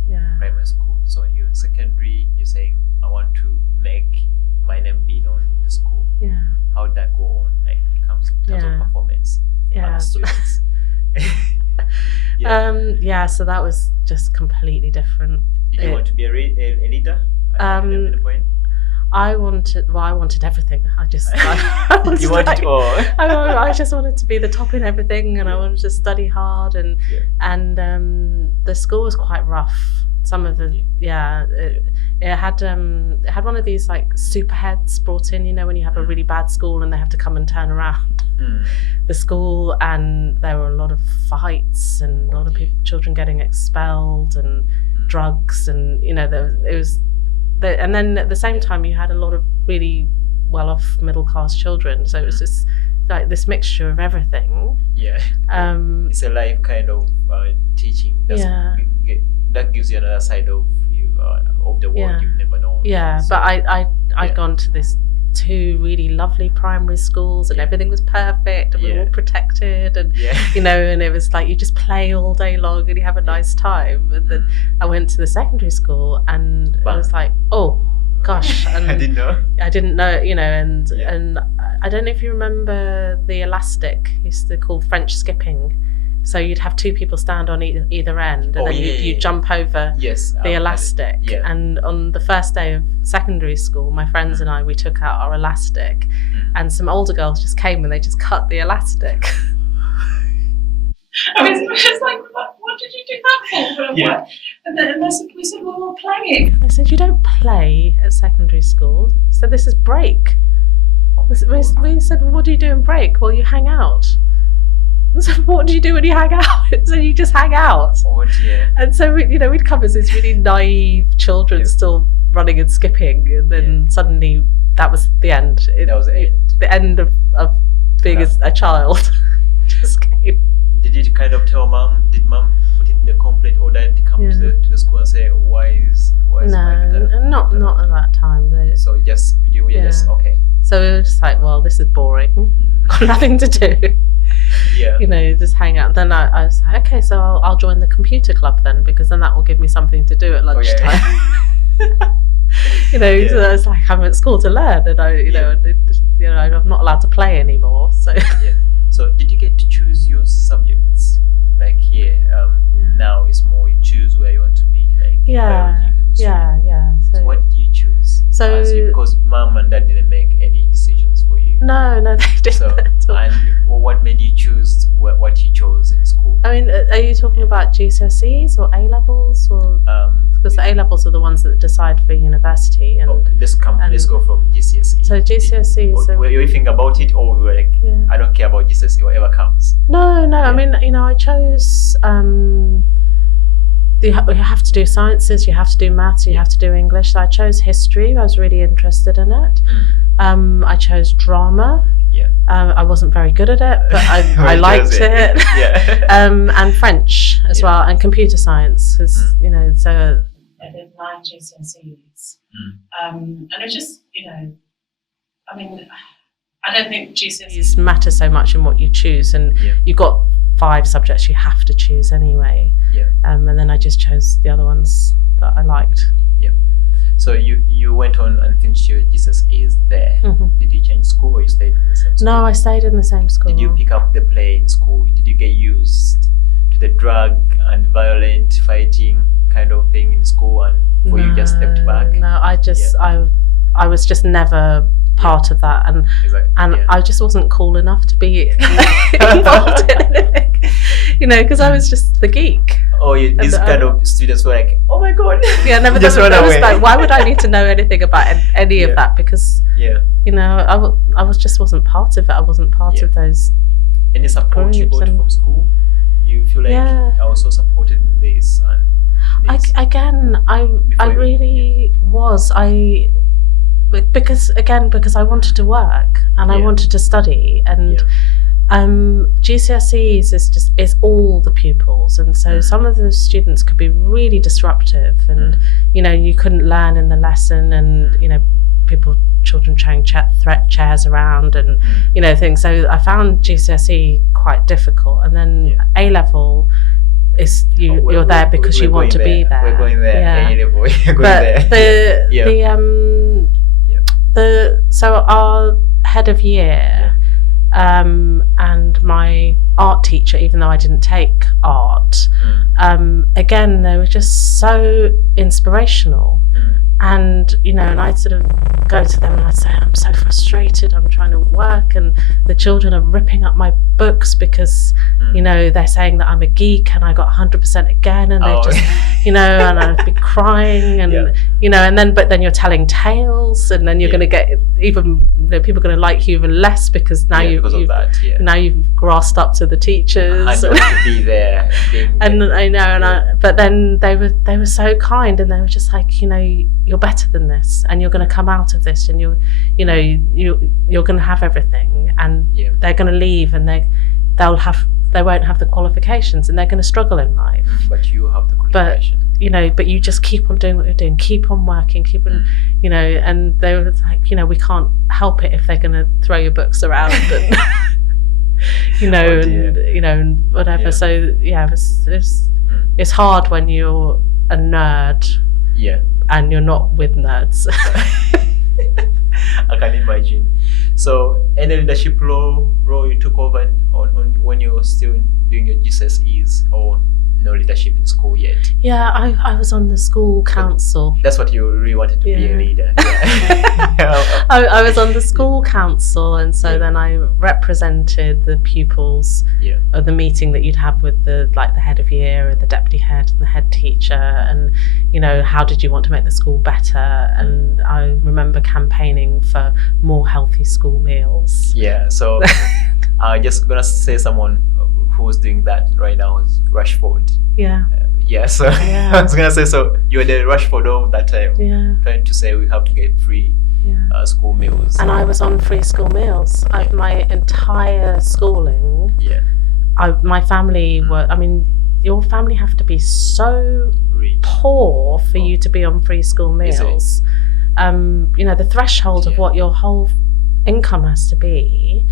in primary school? So you're in secondary. You're saying, I want to make my name be known in the school. Yeah. How did that go on? Like, in terms of performance. Yeah. Students. So that was just completely different. Did you want to be a leader? At the point? I wanted everything. I You wanted all. I just wanted to be the top in everything, and I wanted to study hard, and the school was quite rough. Some of the it had one of these like superheads brought in, when you have a really bad school and they have to come and turn around the school, and there were a lot of fights and a lot of children getting expelled and drugs, and and then at the same time you had a lot of really well-off middle-class children, so it was just like this mixture of everything. It's a life kind of teaching. That gives you another side of you of the world you've never known. But I'd gone to this two really lovely primary schools, and everything was perfect, and we were all protected, and you know, and it was like you just play all day long and you have a nice time. And then I went to the secondary school, and I was like, oh gosh, and I didn't know, you know, and I don't know if you remember the elastic, used to call French skipping. So you'd have two people stand on either end, and then you jump over the elastic. And on the first day of secondary school, my friends and I, we took out our elastic, and some older girls just came and they just cut the elastic. I was like, what did you do that for? And then we said, well, we're playing. I said, you don't play at secondary school. So this is break. We said, well, what do you do in break? Well, you hang out. So what do you do when you hang out? So you just hang out. Oh dear. And so we'd come as these really naive children still running and skipping, and then suddenly that was the end. That was the end. The end of being a child just came. Did you kind of tell mom? Did mom put in the complaint, or did come to the school and say why is not at that time. So you were just okay. So we were just like, well, this is boring. Got nothing to do. You know, just hang out. Then I was like, okay, so I'll join the computer club then, because then that will give me something to do at lunchtime. You know, so I was like, I'm at school to learn, and I'm not allowed to play anymore. So So did you get to choose your subjects? Like here, now it's more you choose where you want to be. Like So what did you choose? So because mom and dad didn't make any decisions for you. No, they didn't. So, and what made you choose what you chose in school? I mean, are you talking about GCSEs or A levels, or because the A levels are the ones that decide for university? And let's go from GCSE. So GCSE. Were you thinking about it, or were like, I don't care about GCSE, whatever comes? No. I mean, I chose. You have to do sciences, you have to do maths, you have to do English. So I chose history. I was really interested in it. I chose drama. I wasn't very good at it, but I liked it. And French as well, and computer science, because so I did 9 GCSEs, and it was just I mean, I don't think GCSEs matter so much in what you choose, and you've got 5 subjects you have to choose anyway. And then I just chose the other ones that I liked. So you went on and finished your GCSEs there. Did you change school, or you stayed in the same school? No, I stayed in the same school. Did you pick up the play in school? Did you get used to the drug and violent fighting kind of thing in school, and you just stepped back? No, I was just never part of that, and I just wasn't cool enough to be involved in anything, because I was just the geek. These kind of students were like, oh my god. Never just run away. Like, why would I need to know anything about any of that? Because I just wasn't part of it. I wasn't part of those. Any support you got from school? You feel like I was so supported in this and this. I really was. Because I wanted to work and I wanted to study, and GCSEs is all the pupils, and so some of the students could be really disruptive, and you couldn't learn in the lesson, and children throwing chairs around and things. So I found GCSE quite difficult, and then A level is you're there because you want to be there. We're going there. A level, we're going there. So our head of year and my art teacher, even though I didn't take art, again, they were just so inspirational. And and I'd sort of go to them and I'd say, I'm so frustrated, I'm trying to work, and the children are ripping up my books because they're saying that I'm a geek, and I got 100% again, and they're just and I'd be crying, and and then you're telling tales, and then you're going to get even people are going to like you even less because now now you've grasped up to the teachers. I know to be there. But then they were so kind, and they were just like, you're better than this, and you're going to come out of this, and you're going to have everything, and they're going to leave, and they won't have the qualifications, and they're going to struggle in life. But you have the qualification. but you just keep on doing what you're doing, keep on working, keep on, and they were like, we can't help it if they're going to throw your books around and, and whatever. Yeah. So it's hard when you're a nerd and you're not with nerds. I can imagine. So, any leadership role you took over on when you were still doing your GCSEs, or no leadership in school yet? Yeah, I was on the school council. That's what you really wanted to be a leader. Yeah. I was on the school council, and so then I represented the pupils of the meeting that you'd have with the head of year and the deputy head and the head teacher, and how did you want to make the school better? And I remember campaigning for more healthy school meals. Yeah, so I'm just gonna say someone who's doing that right now is Rashford. So I was gonna say, so you're the Rashford of that time, trying to say we have to get free school meals. And I was on free school meals. My entire schooling. My family were. I mean, your family have to be so poor for you to be on free school meals. The threshold of what your whole income has to be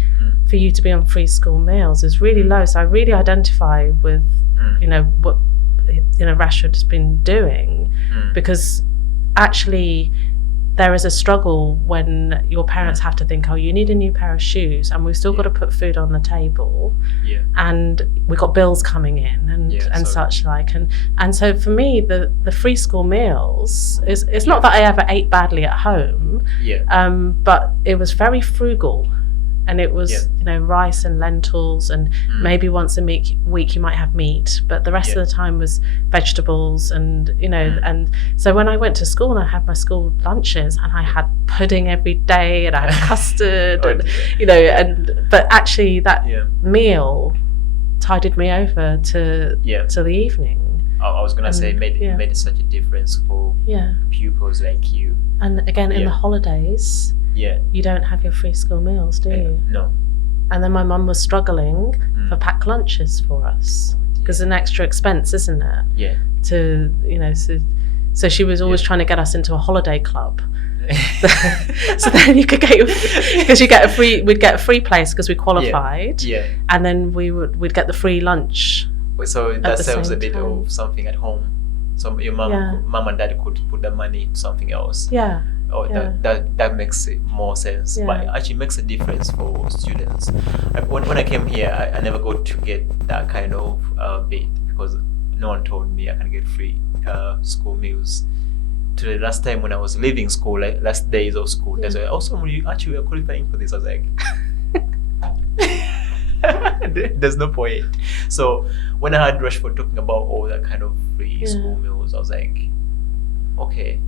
for you to be on free school meals is really low. So I really identify with what Rashford has been doing, because actually there is a struggle when your parents have to think, oh, you need a new pair of shoes, and we've still got to put food on the table, and we've got bills coming in and such like, and so for me the free school meals it's not that I ever ate badly at home, but it was very frugal. And it was, rice and lentils, and maybe once a week you might have meat, but the rest of the time was vegetables, and and so when I went to school and I had my school lunches, and I had pudding every day, and I had custard, but actually that meal tided me over to the evening. I was gonna say it made such a difference for pupils like you. And again, in the holidays. You don't have your free school meals, do you? No. And then my mum was struggling for packed lunches for us, because it's an extra expense, isn't it? So she was always trying to get us into a holiday club. So then you could get we'd get a free place because we qualified. And then we'd get the free lunch. So that serves a bit of something at home. So your mum and dad could put the money into something else. That makes more sense. But it actually makes a difference for students. When I came here, I never got to get that kind of bit, because no one told me I can get free school meals. To the last time when I was leaving school, last days of school, there's also you actually are qualifying for this. I was like, there's no point. So when I heard Rashford talking about all that kind of free school meals, I was like, okay.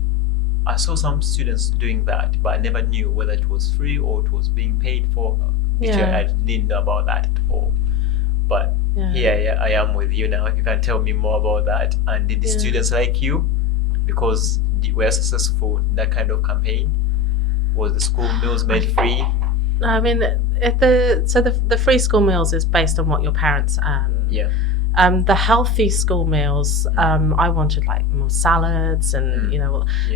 I saw some students doing that, but I never knew whether it was free or it was being paid for. I didn't know about that at all. But here I am with you now. You can tell me more about that. And did the students like you because we were successful in that kind of campaign? Was the school meals made free? I mean, the free school meals is based on what your parents earn. The healthy school meals, I wanted more salads and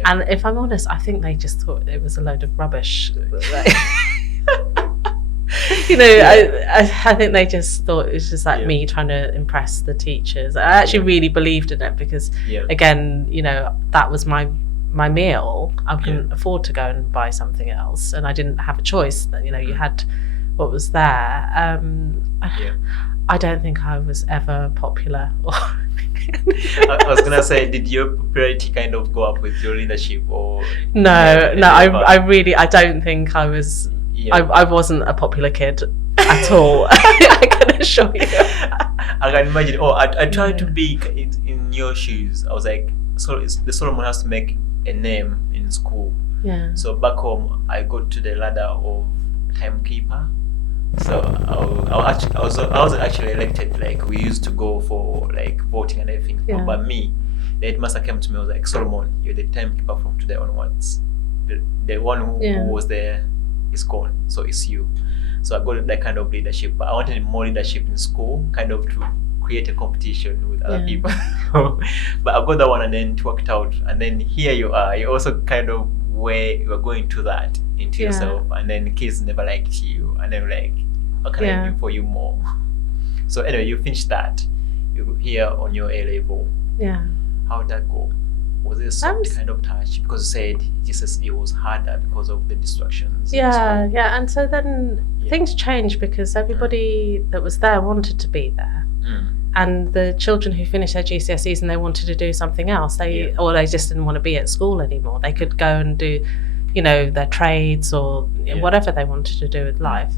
and if I'm honest, I think they just thought it was a load of rubbish. I think they just thought it was just me trying to impress the teachers. I actually really believed in it because again, that was my meal. I couldn't afford to go and buy something else, and I didn't have a choice. You had what was there. I don't think I was ever popular. I was gonna say, did your popularity kind of go up with your leadership, or no? I don't think I was. I wasn't a popular kid at all. I can assure you. I can imagine. I tried to be in your shoes. I was like, so the Solomon has to make a name in school. So back home, I got to the ladder of timekeeper. So I was actually elected. We used to go for voting and everything. But me, the headmaster came to me and was like, Solomon, you're the timekeeper from today onwards. The one who was there is gone, so it's you. So I got that kind of leadership. But I wanted more leadership in school, kind of to create a competition with other Yeah. people. But I got that one and then it worked out. And then here you are. You also kind of where you are going to that into Yeah. yourself, and then kids never liked you, and then like, how can I Yeah. do for you more? So anyway, you finished that. You here on your A level. Yeah. How did that go? Was it a soft was- kind of touch? Because you said it was harder because of the distractions. in Yeah, school. yeah. And so then Yeah. things changed because everybody that was there wanted to be there. Mm. And the children who finished their GCSEs and they wanted to do something else, Yeah. or they just didn't want to be at school anymore. They could go and do, you know, their trades or Yeah. whatever they wanted to do with life.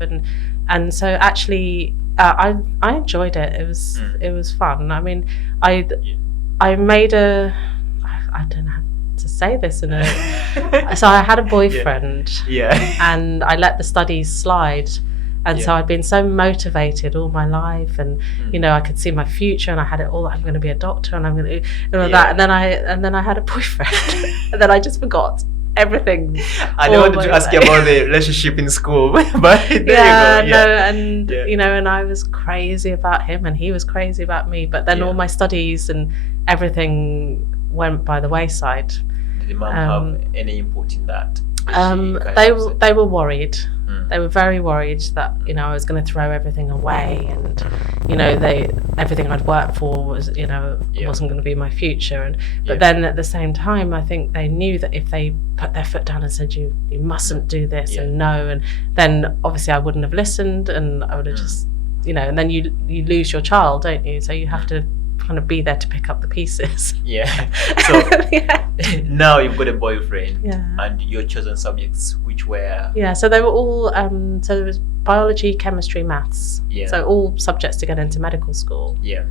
And so actually, I enjoyed it. It was fun. I mean, I made I don't know how to say this in a. So I had a boyfriend. Yeah. And I let the studies slide. And so Yeah. I'd been so motivated all my life, and you know, I could see my future, and I had it all. I'm going to be a doctor, and I'm going to and all that. And then I had a boyfriend, and then I just forgot everything. I all wanted the to way ask you away. about the relationship in school, but there Yeah, you go. no, and Yeah. you know, and I was crazy about him, and he was crazy about me. But then Yeah. all my studies and everything went by the wayside. Did the mom have any input in that? They were worried. Mm. They were very worried that, you know, I was going to throw everything away, and you know, everything I'd worked for was, you know, Yeah. wasn't going to be my future. And but Yeah. then at the same time, I think they knew that if they put their foot down and said you mustn't do this Yeah. and no, and then obviously I wouldn't have listened, and I would have just, you know, and then you lose your child, don't you? So you have to kind of be there to pick up the pieces. Yeah. So yeah. now you've got a boyfriend, Yeah. and your chosen subjects, which were Yeah, so they were all so there was biology, chemistry, maths. Yeah. So all subjects to get into medical school. yeah.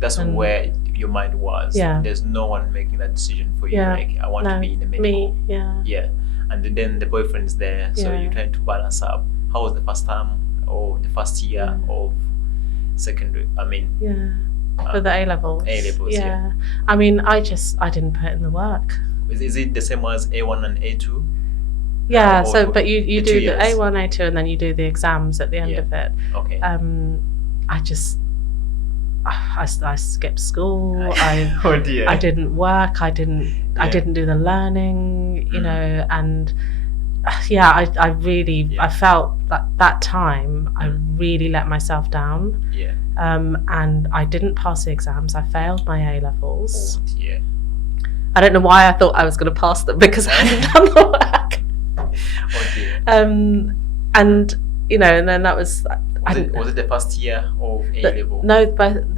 That's And- where your mind was. Yeah. There's no one making that decision for you. Yeah. Like, I want to No, be in the medical. me, yeah. Yeah. And then the boyfriend's there, so Yeah. you're trying to balance up. How was the first term or the first year of secondary? I mean, Yeah. For the A levels. A-levels, yeah. I mean, I didn't put in the work. is it the same as A1 and A2? Yeah, Or so but you the do 2 the years? A1, A2, and then you do the exams at the end Yeah. of it. Okay. I skipped school. I Oh dear. I didn't work. I didn't do the learning, you Mm. know, and yeah, I really Yeah. I felt that time I Mm. really let myself down, Yeah. and I didn't pass the exams. I failed my A levels. Oh dear. I don't know why I thought I was going to pass them because I hadn't done the work. Oh dear. And you know, and then that was. Was it the first year of A level? No,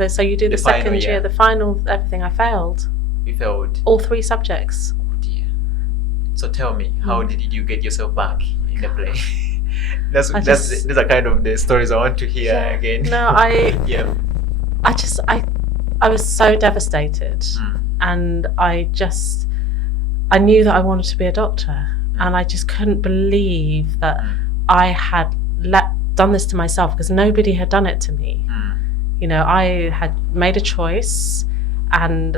so you do the The final second year, year. the final, everything. I failed You failed. all 3 subjects. Oh dear. So tell me, how did you get yourself back in the play? These are kind of the stories I want to hear again. No, Yeah. I was so devastated, Mm. and I knew that I wanted to be a doctor, and I just couldn't believe that Mm. I had done this to myself, because nobody had done it to me. Mm. You know, I had made a choice, and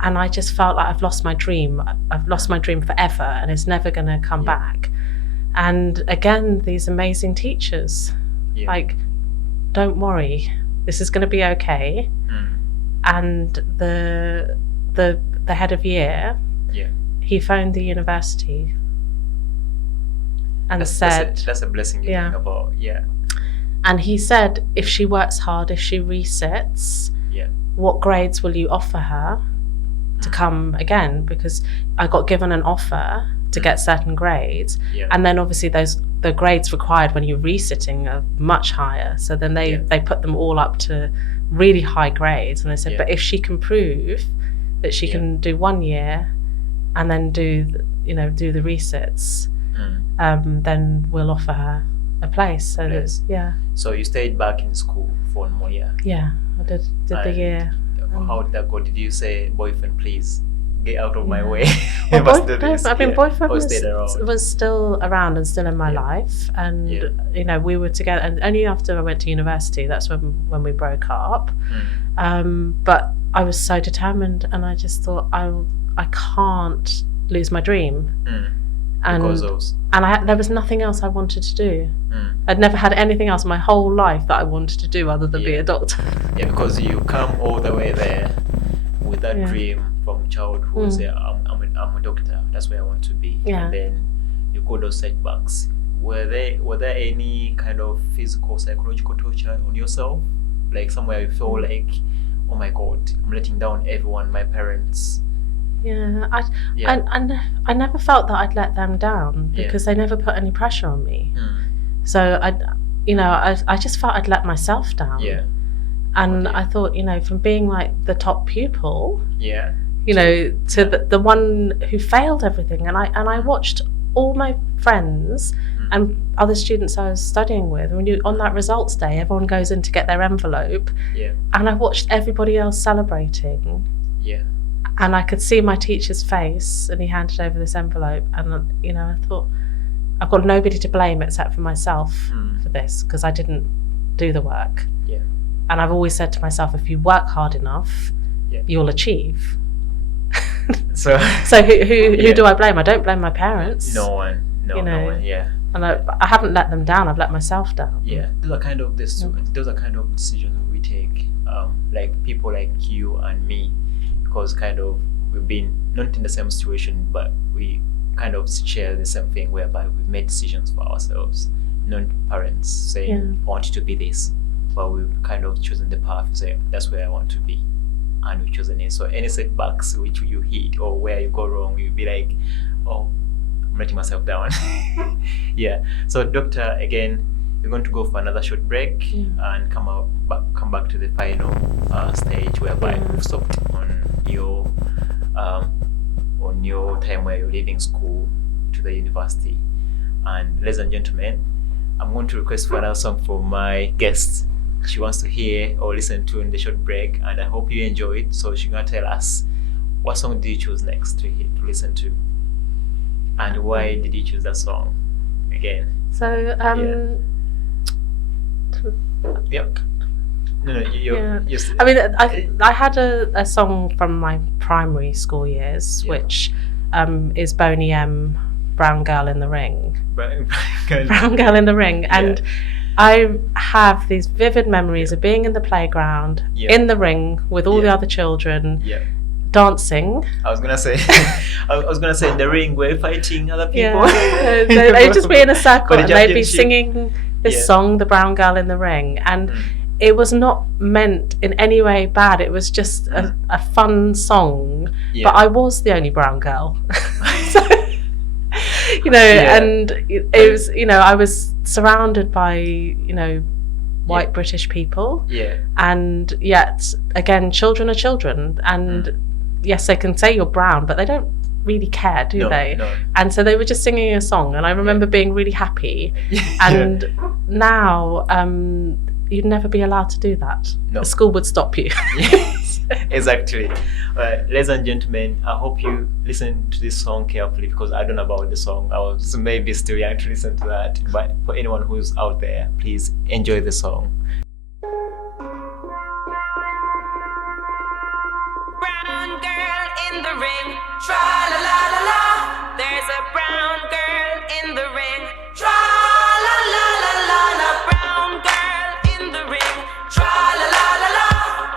I just felt like I've lost my dream. I've lost my dream forever, and it's never going to come Yeah. back. And again, these amazing teachers, Yeah. like, don't worry, this is going to be okay. Mm. And the head of year, Yeah. he phoned the university and said, that's a blessing you're Yeah. talking about. Yeah. and he said, if she works hard, if she resits, Yeah. what grades will you offer her to come again? Because I got given an offer to get certain grades, Yeah. and then obviously the grades required when you're resitting are much higher. So then they put them all up to really high grades, and they said, Yeah. but if she can prove that she can do 1 year and then do the resits, Mm. then we'll offer her a place. So Place. that's So you stayed back in school for 1 more year. I did the And year. How did that go? Did you say, boyfriend, please get out of my Yeah. way? Well, Must do this. boyfriend Or stayed around. was still around and still in my Yeah. life, and Yeah. you know, we were together. And only after I went to university, that's when we broke up. Mm. But I was so determined, and I just thought I can't lose my dream. Mm. And because of there was nothing else I wanted to do. mm. I'd never had anything else my whole life that I wanted to do other than be Yeah. a doctor. Yeah, because you come all the way there with that Yeah. dream from childhood. Say, I'm a doctor. That's where I want to be. Yeah. And then you got those setbacks. Were there any kind of physical, psychological torture on yourself? Like somewhere you feel like, oh my God, I'm letting down everyone, my parents. Yeah, Yeah. I never felt that I'd let them down Yeah. because they never put any pressure on me. Mm. So I just felt I'd let myself down. Yeah. And Okay. I thought, from being like the top pupil, Yeah. to the one who failed everything, and I watched all my friends and other students I was studying with. When on that results day, everyone goes in to get their envelope, Yeah. and I watched everybody else celebrating. Yeah. And I could see my teacher's face, and he handed over this envelope, and I thought, I've got nobody to blame except for myself for this, because I didn't do the work. Yeah. And I've always said to myself, if you work hard enough, Yeah. you'll achieve. So So who Yeah. do I blame? I don't blame my parents. no one. No one. Yeah. And I haven't let them down. I've let myself down. Yeah, those are kind of decisions we take, like people like you and me, because kind of we've been not in the same situation, but we kind of share the same thing, whereby we've made decisions for ourselves, not parents saying, Yeah. I want you to be this, but we've kind of chosen the path to say, that's where I want to be, and we've chosen it. So any setbacks which you hit or where you go wrong, you'll be like, oh, I'm letting myself down. Yeah. So doctor, again, we're going to go for another short break and come back to the final stage, whereby we've stopped on your time where you're leaving school to the university. And ladies and gentlemen, I'm going to request for another song from my guest. She wants to hear or listen to in the short break, and I hope you enjoy it. So she's gonna tell us, what song did you choose next to listen to, and why did you choose that song again? So Yep. No, Yeah. you're I mean, I had a song from my primary school years, Yeah. which is Boney M, Brown Girl in the Ring. Brown Brown Girl in the Ring. And I have these vivid memories of being in the playground, Yeah. in the ring with all the Yeah. other children, Yeah. dancing. I was gonna say, in the ring we're fighting other people. Yeah. They'd just be in a circle For the and they'd be championship. singing this Yeah. song, The Brown Girl in the Ring. And it was not meant in any way bad. It was just a fun song. Yeah. But I was the only brown girl. So, Yeah. and it was, I was surrounded by, white Yeah. British people. Yeah. And yet, again, children are children. And yes, they can say you're brown, but they don't really care, do they? No. And so they were just singing a song. And I remember being really happy. And now, you'd never be allowed to do that. No. The school would stop you. Yes, exactly. Ladies and gentlemen, I hope you listen to this song carefully, because I don't know about the song. I was maybe still young to listen to that. But for anyone who's out there, please enjoy the song. Brown girl in the ring, tra la la la la. There's a brown girl in the ring, tra la la la la la. Brown girl in the ring, tra la la la la.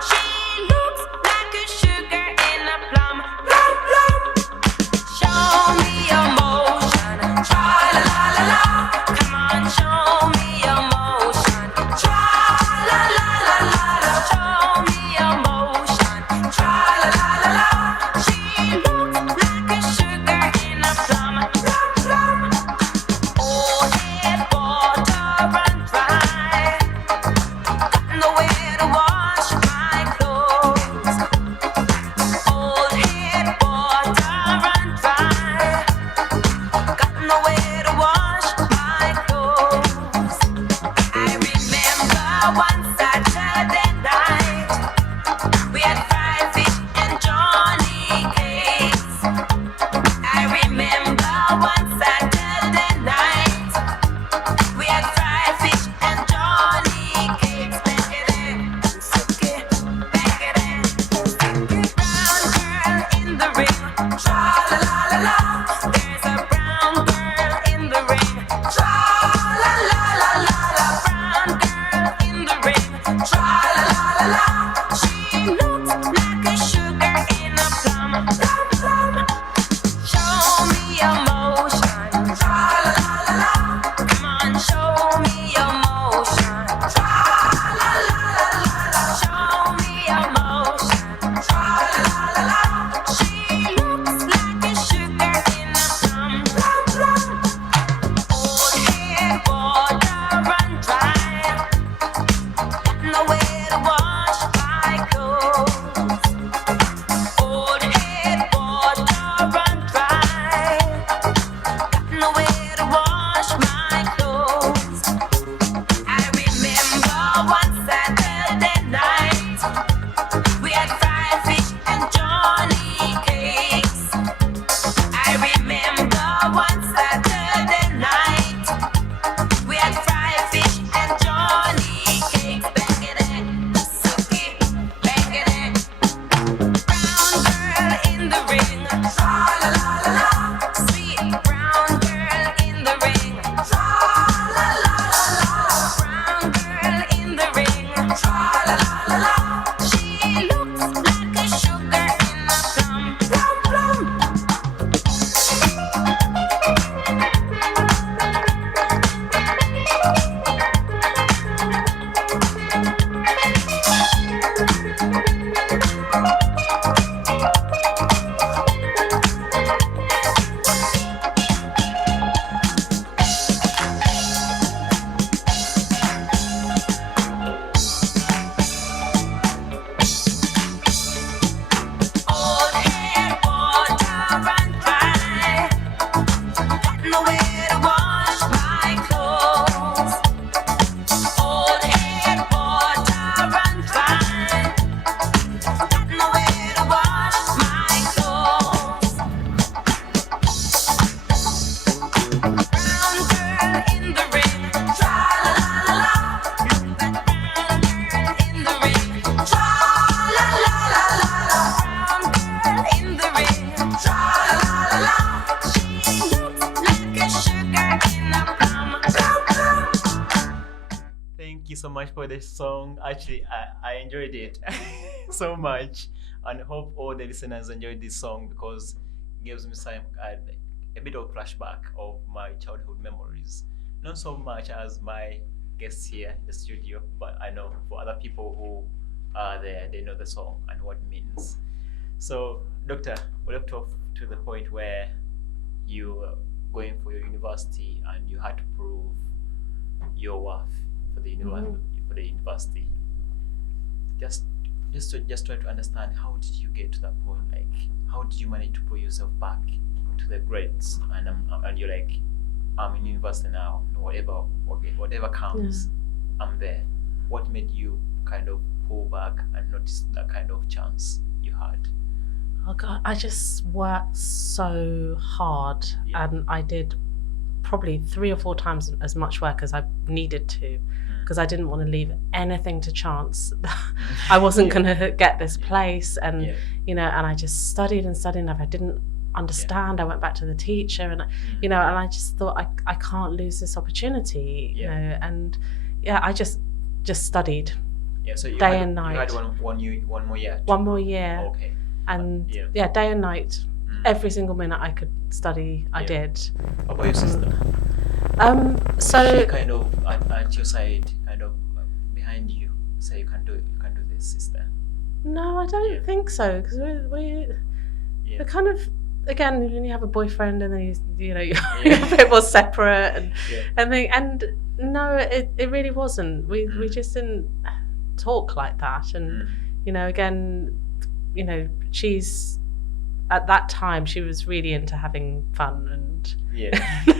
She looks like a sugar in a plum, plum plum. Show me emotion, tra la la la la. Come on, show me emotion, tra la la la la la. Show me emotion, tra la la la la. She looks like a sugar in a plum, plum plum. Oh, head water run dry. Got nowhere to wash my clothes. Old head water run dry. Got nowhere to wash my clothes. I remember one Saturday night we had fried fish and Johnny cakes. I remember one Saturday night we had fried fish and Johnny cakes. Back it in, suck it, back it in, suck it. Brown girl in the ring, tra la la la la. There's a brown girl thank you so much for this song. Actually, I enjoyed it so much, and hope all the listeners enjoyed this song because it gives me some a bit of flashback of my childhood memories. Not so much as my guests here in the studio, but I know for other people who are there, they know the song and what it means. So, Doctor, we left off to the point where you were going for your university and you had to prove your worth for the university. Just try to understand, how did you get to that point? Like, how did you manage to put yourself back to the grades? And you're like, I'm in university now. Whatever comes, I'm there. What made you kind of pull back and notice that kind of chance you had? Oh God, I just worked so hard, and I did probably 3 or 4 times as much work as I needed to, because I didn't want to leave anything to chance. I wasn't going to get this place, and and I just studied and studied, and if I didn't understand, I went back to the teacher, and and I just thought I can't lose this opportunity, and I just studied. So day and night. You had one more year. One more year. Okay. And day and night, every single minute I could study, I did. How about your sister? So she kind of at your side, kind of behind you, say you can do this, sister. No, I don't think so, because we're kind of, again, when you have a boyfriend and then you're a bit more separate and no, it really wasn't. We just didn't talk like that, and again, she's, at that time, she was really into having fun and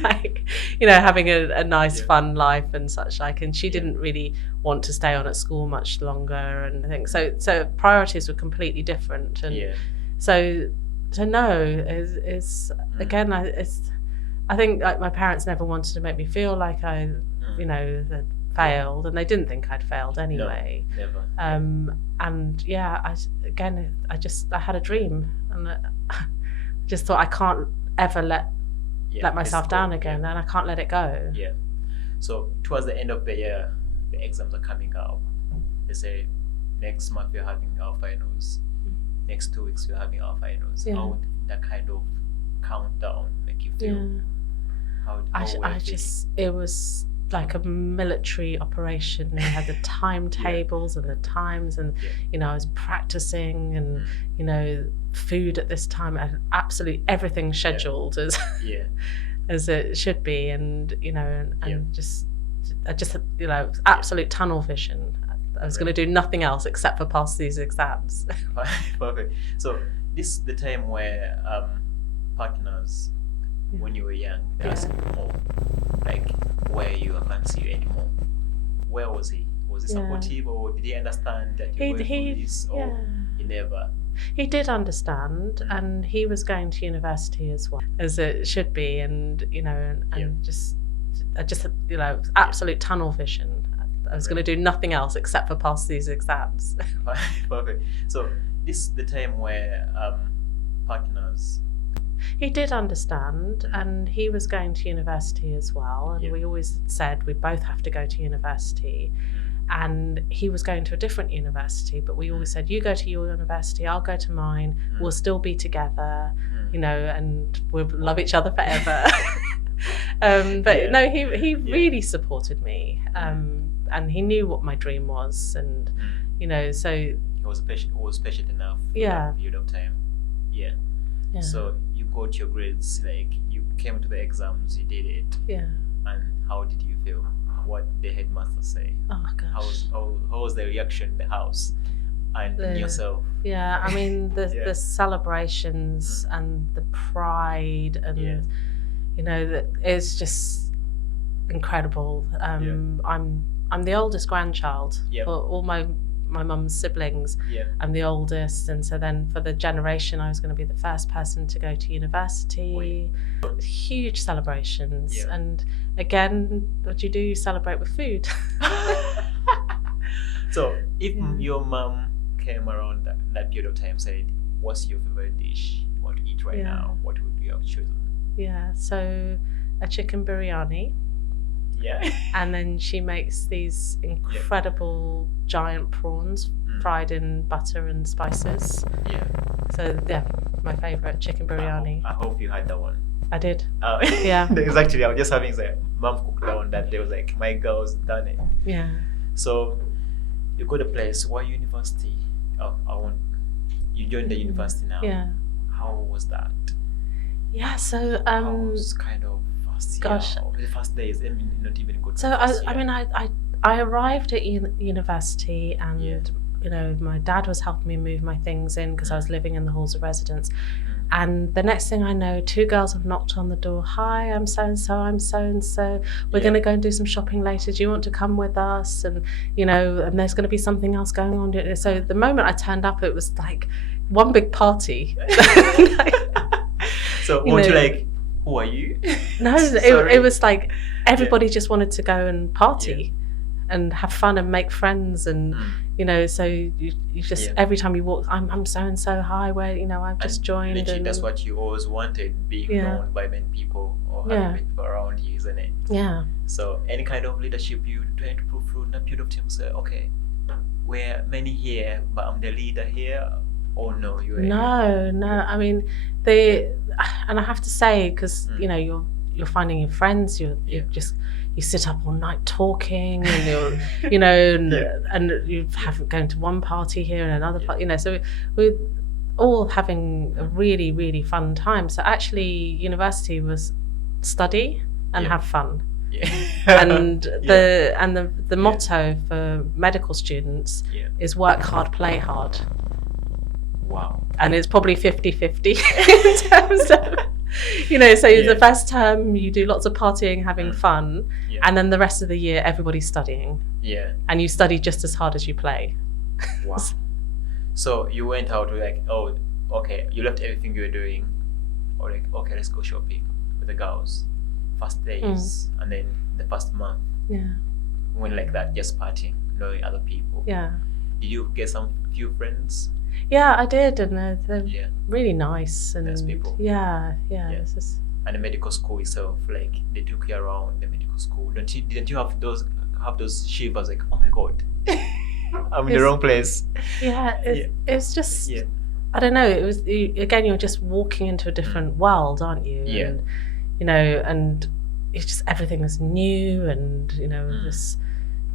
like, having a nice fun life and such like, and she didn't really want to stay on at school much longer and things. So priorities were completely different, and so no, is again, I think like my parents never wanted to make me feel like I had failed, and they didn't think I'd failed anyway. No, never. And I had a dream, and I just thought I can't ever let myself down again, and I can't let it go. Yeah. So towards the end of the year, the exams are coming out. They say next month you're having our finals. Next 2 weeks you're having our finals. Yeah. How did that kind of countdown make you feel? It was like a military operation. We had the timetables and the times, and I was practicing, and food at this time, I had absolutely everything scheduled as as it should be, and just absolute tunnel vision. I was going to do nothing else except for pass these exams. Perfect. So this is the time where partners, when you were young, they asked you more, like, where you, I can't see you anymore. Where was he? Was he supportive, or did he understand that you were doing this, or he never? He did understand, and he was going to university as well, as it should be, and just absolute tunnel vision. I was going to do nothing else except for pass these exams. Perfect. So this is the time where partners. He did understand, and he was going to university as well, and we always said we both have to go to university, and he was going to a different university, but we always said, you go to your university, I'll go to mine, we'll still be together, and we'll love each other forever. No, he really supported me, and he knew what my dream was, and so he was patient enough for that period of time. So you got your grades, like you came to the exams, you did it. And how did you feel? What did the headmaster say? Oh gosh. How was the reaction in the house and in yourself? I mean the celebrations and the pride, and that is just incredible. I'm the oldest grandchild for all my mum's siblings. I'm the oldest, and so then for the generation I was going to be the first person to go to university. Huge celebrations, and again, what do? You celebrate with food. So if your mum came around that period of time, said, what's your favorite dish you want to eat right now, what would you have chosen? So a chicken biryani, Yeah. And then she makes these incredible giant prawns fried in butter and spices. Yeah. So yeah, my favourite, chicken biryani. I hope you had that one. I did. Yeah. Because actually I was just having the mom cooked that one that day was like, my girl's done it. Yeah. So you go to place, why university? You joined the university now. Yeah. How was that? Yeah, so How was kind of first year? Gosh. The first days, I mean, not even good. So I arrived at university, and you know, my dad was helping me move my things in because I was living in the halls of residence. And the next thing I know, 2 girls have knocked on the door. Hi, I'm so and so. I'm so and so. We're going to go and do some shopping later. Do you want to come with us? And you know, and there's going to be something else going on. So the moment I turned up, it was like one big party. So weren't you like, who are you? No, it was like everybody just wanted to go and party and have fun and make friends, and you know, so you just every time you walk, I'm so and so, hi, where, you know, I've just joined. Literally, that's what you always wanted, being known by many people or having many people around you, isn't it? Yeah. So any kind of leadership you trying to prove through that period of time, say, okay, we're many here, but I'm the leader here. Oh no, No. I mean, and I have to say, because you know, you're finding your friends. You sit up all night talking, and you're, you know, and you have going to one party here and another party. You know, so we're all having a really, really fun time. So actually, university was study and have fun. Yeah. And the motto for medical students is work hard, play hard. Wow. And it's probably 50-50 in terms of, you know, so the first term you do lots of partying, having fun, and then the rest of the year everybody's studying. Yeah. And you study just as hard as you play. Wow. So you went out like, oh, okay, you left everything you were doing, or like, okay, let's go shopping with the girls. First days, and then the first month. Yeah. Went like that, just partying, knowing other people. Yeah. Did you get some few friends? Yeah, I did, and they're really nice and nice people. Yeah. This is... And the medical school itself, like they took you around the medical school. Didn't you have those shivers like, oh my god, I'm in the wrong place? Yeah, it's just I don't know. It was again, you're just walking into a different world, aren't you? Yeah. And, you know, and it's just everything was new, and you know, this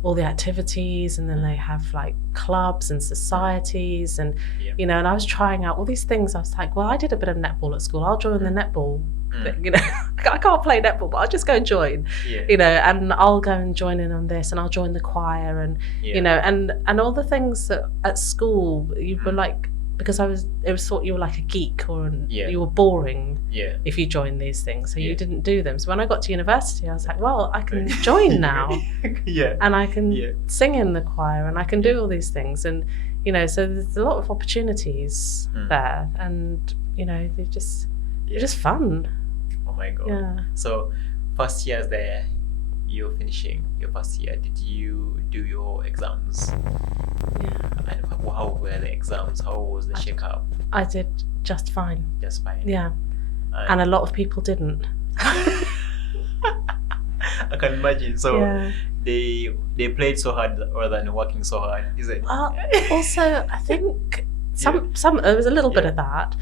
all the activities, and then they have like clubs and societies, and you know, and I was trying out all these things. I was like, well, I did a bit of netball at school, I'll join the netball. You know, I can't play netball, but I'll just go and join. You know, and I'll go and join in on this, and I'll join the choir, and you know, and all the things that at school you were like, because it was thought you were like a geek, or you were boring if you joined these things, so you didn't do them. So when I got to university, I was like, well, I can join now, and I can sing in the choir, and I can do all these things, and you know, so there's a lot of opportunities there, and you know, they're just fun. Oh my god! Yeah. So first years there, you're finishing your first year. Did you do your exams? Yeah. And how were the exams? How was the shake-up? I did just fine. Just fine. Yeah. And a lot of people didn't. I can imagine. So they played so hard rather than working so hard, is it? Well, also I think some there was a little bit of that,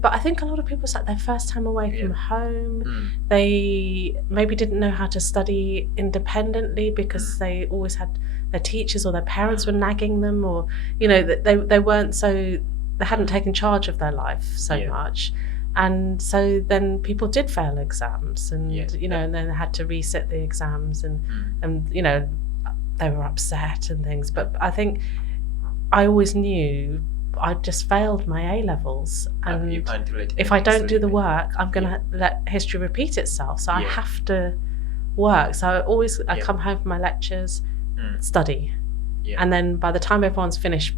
but I think a lot of people, it's like their first time away from home. They maybe didn't know how to study independently because they always had their teachers or their parents were nagging them, or you know, that they weren't they hadn't taken charge of their life so much, and so then people did fail exams, and you know, and then they had to resit the exams, and you know, they were upset and things. But I think I always knew I just failed my A-levels, and you can't do it if I don't do the work, I'm going to let history repeat itself. So I have to work. So I come home from my lectures, study, and then by the time everyone's finished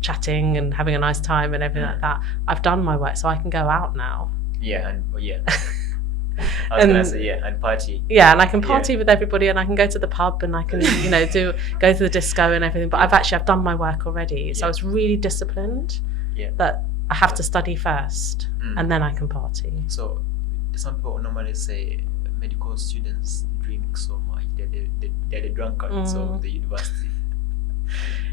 chatting and having a nice time and everything like that, I've done my work, so I can go out now. I was gonna say and party. Yeah, and I can party with everybody, and I can go to the pub, and I can you know go to the disco and everything. But I've done my work already, so I was really disciplined. That I have to study first, and then I can party. So some people normally say medical students drink so much. they're the drunkards of the university.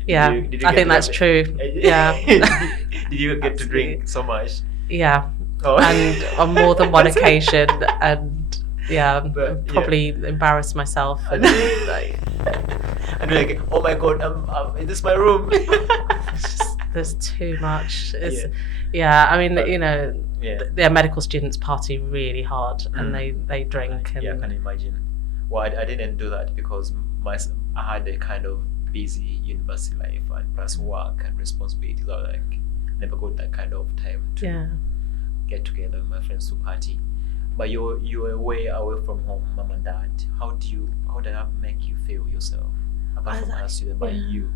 Yeah, Did you I get think to that's that? true. Yeah. Did you get to drink Absolutely. so much? Yeah, Oh. and on more than one occasion, and But, probably embarrassed myself. And like, and you're like, oh my god, is this my room? there's too much. It's, Yeah. I mean, But- the medical students party really hard, and they drink. And Yeah, I can imagine. Well, I didn't do that because I had a kind of busy university life and plus work and responsibilities. I like never got that kind of time to yeah. get together with my friends to party. But you're way away from home, mom and dad. How did that make you feel yourself? Apart from us, student, but you.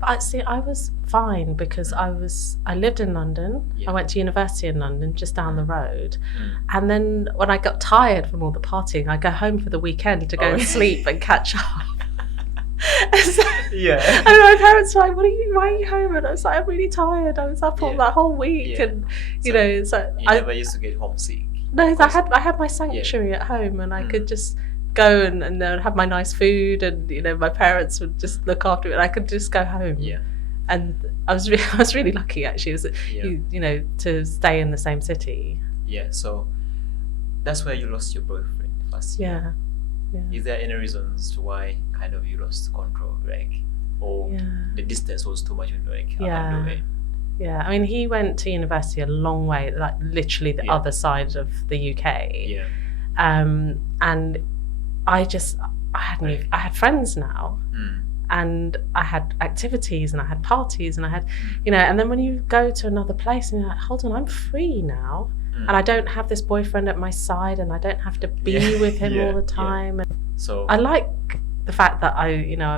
But I was fine because I lived in London. Yeah. I went to university in London, just down the road. Mm. And then when I got tired from all the partying, I go home for the weekend to go and sleep and catch up. So, Yeah. and my parents were like, why are you home? And I was like, I'm really tired. I was up all Yeah. that whole week. Yeah. And So so You I never used to get homesick. no, because- I had my sanctuary at home, and I Mm. could just go and have my nice food, and my parents would just look after it, and I could just go home. Yeah. And I was really lucky actually, Yeah. to stay in the same city. Yeah. So that's where you lost your boyfriend first year. Yeah. Is there any reasons to why kind of you lost control, like, or Yeah. the distance was too much, like, Yeah. handle it? Yeah, I mean, he went to university a long way, like literally the Yeah. other side of the UK. Yeah. And I had friends now, Mm. and I had activities, and I had parties, and I had, and then when you go to another place and you're like, hold on, I'm free now, and I don't have this boyfriend at my side, and I don't have to be Yeah. with him Yeah, all the yeah. time. And So I like the fact that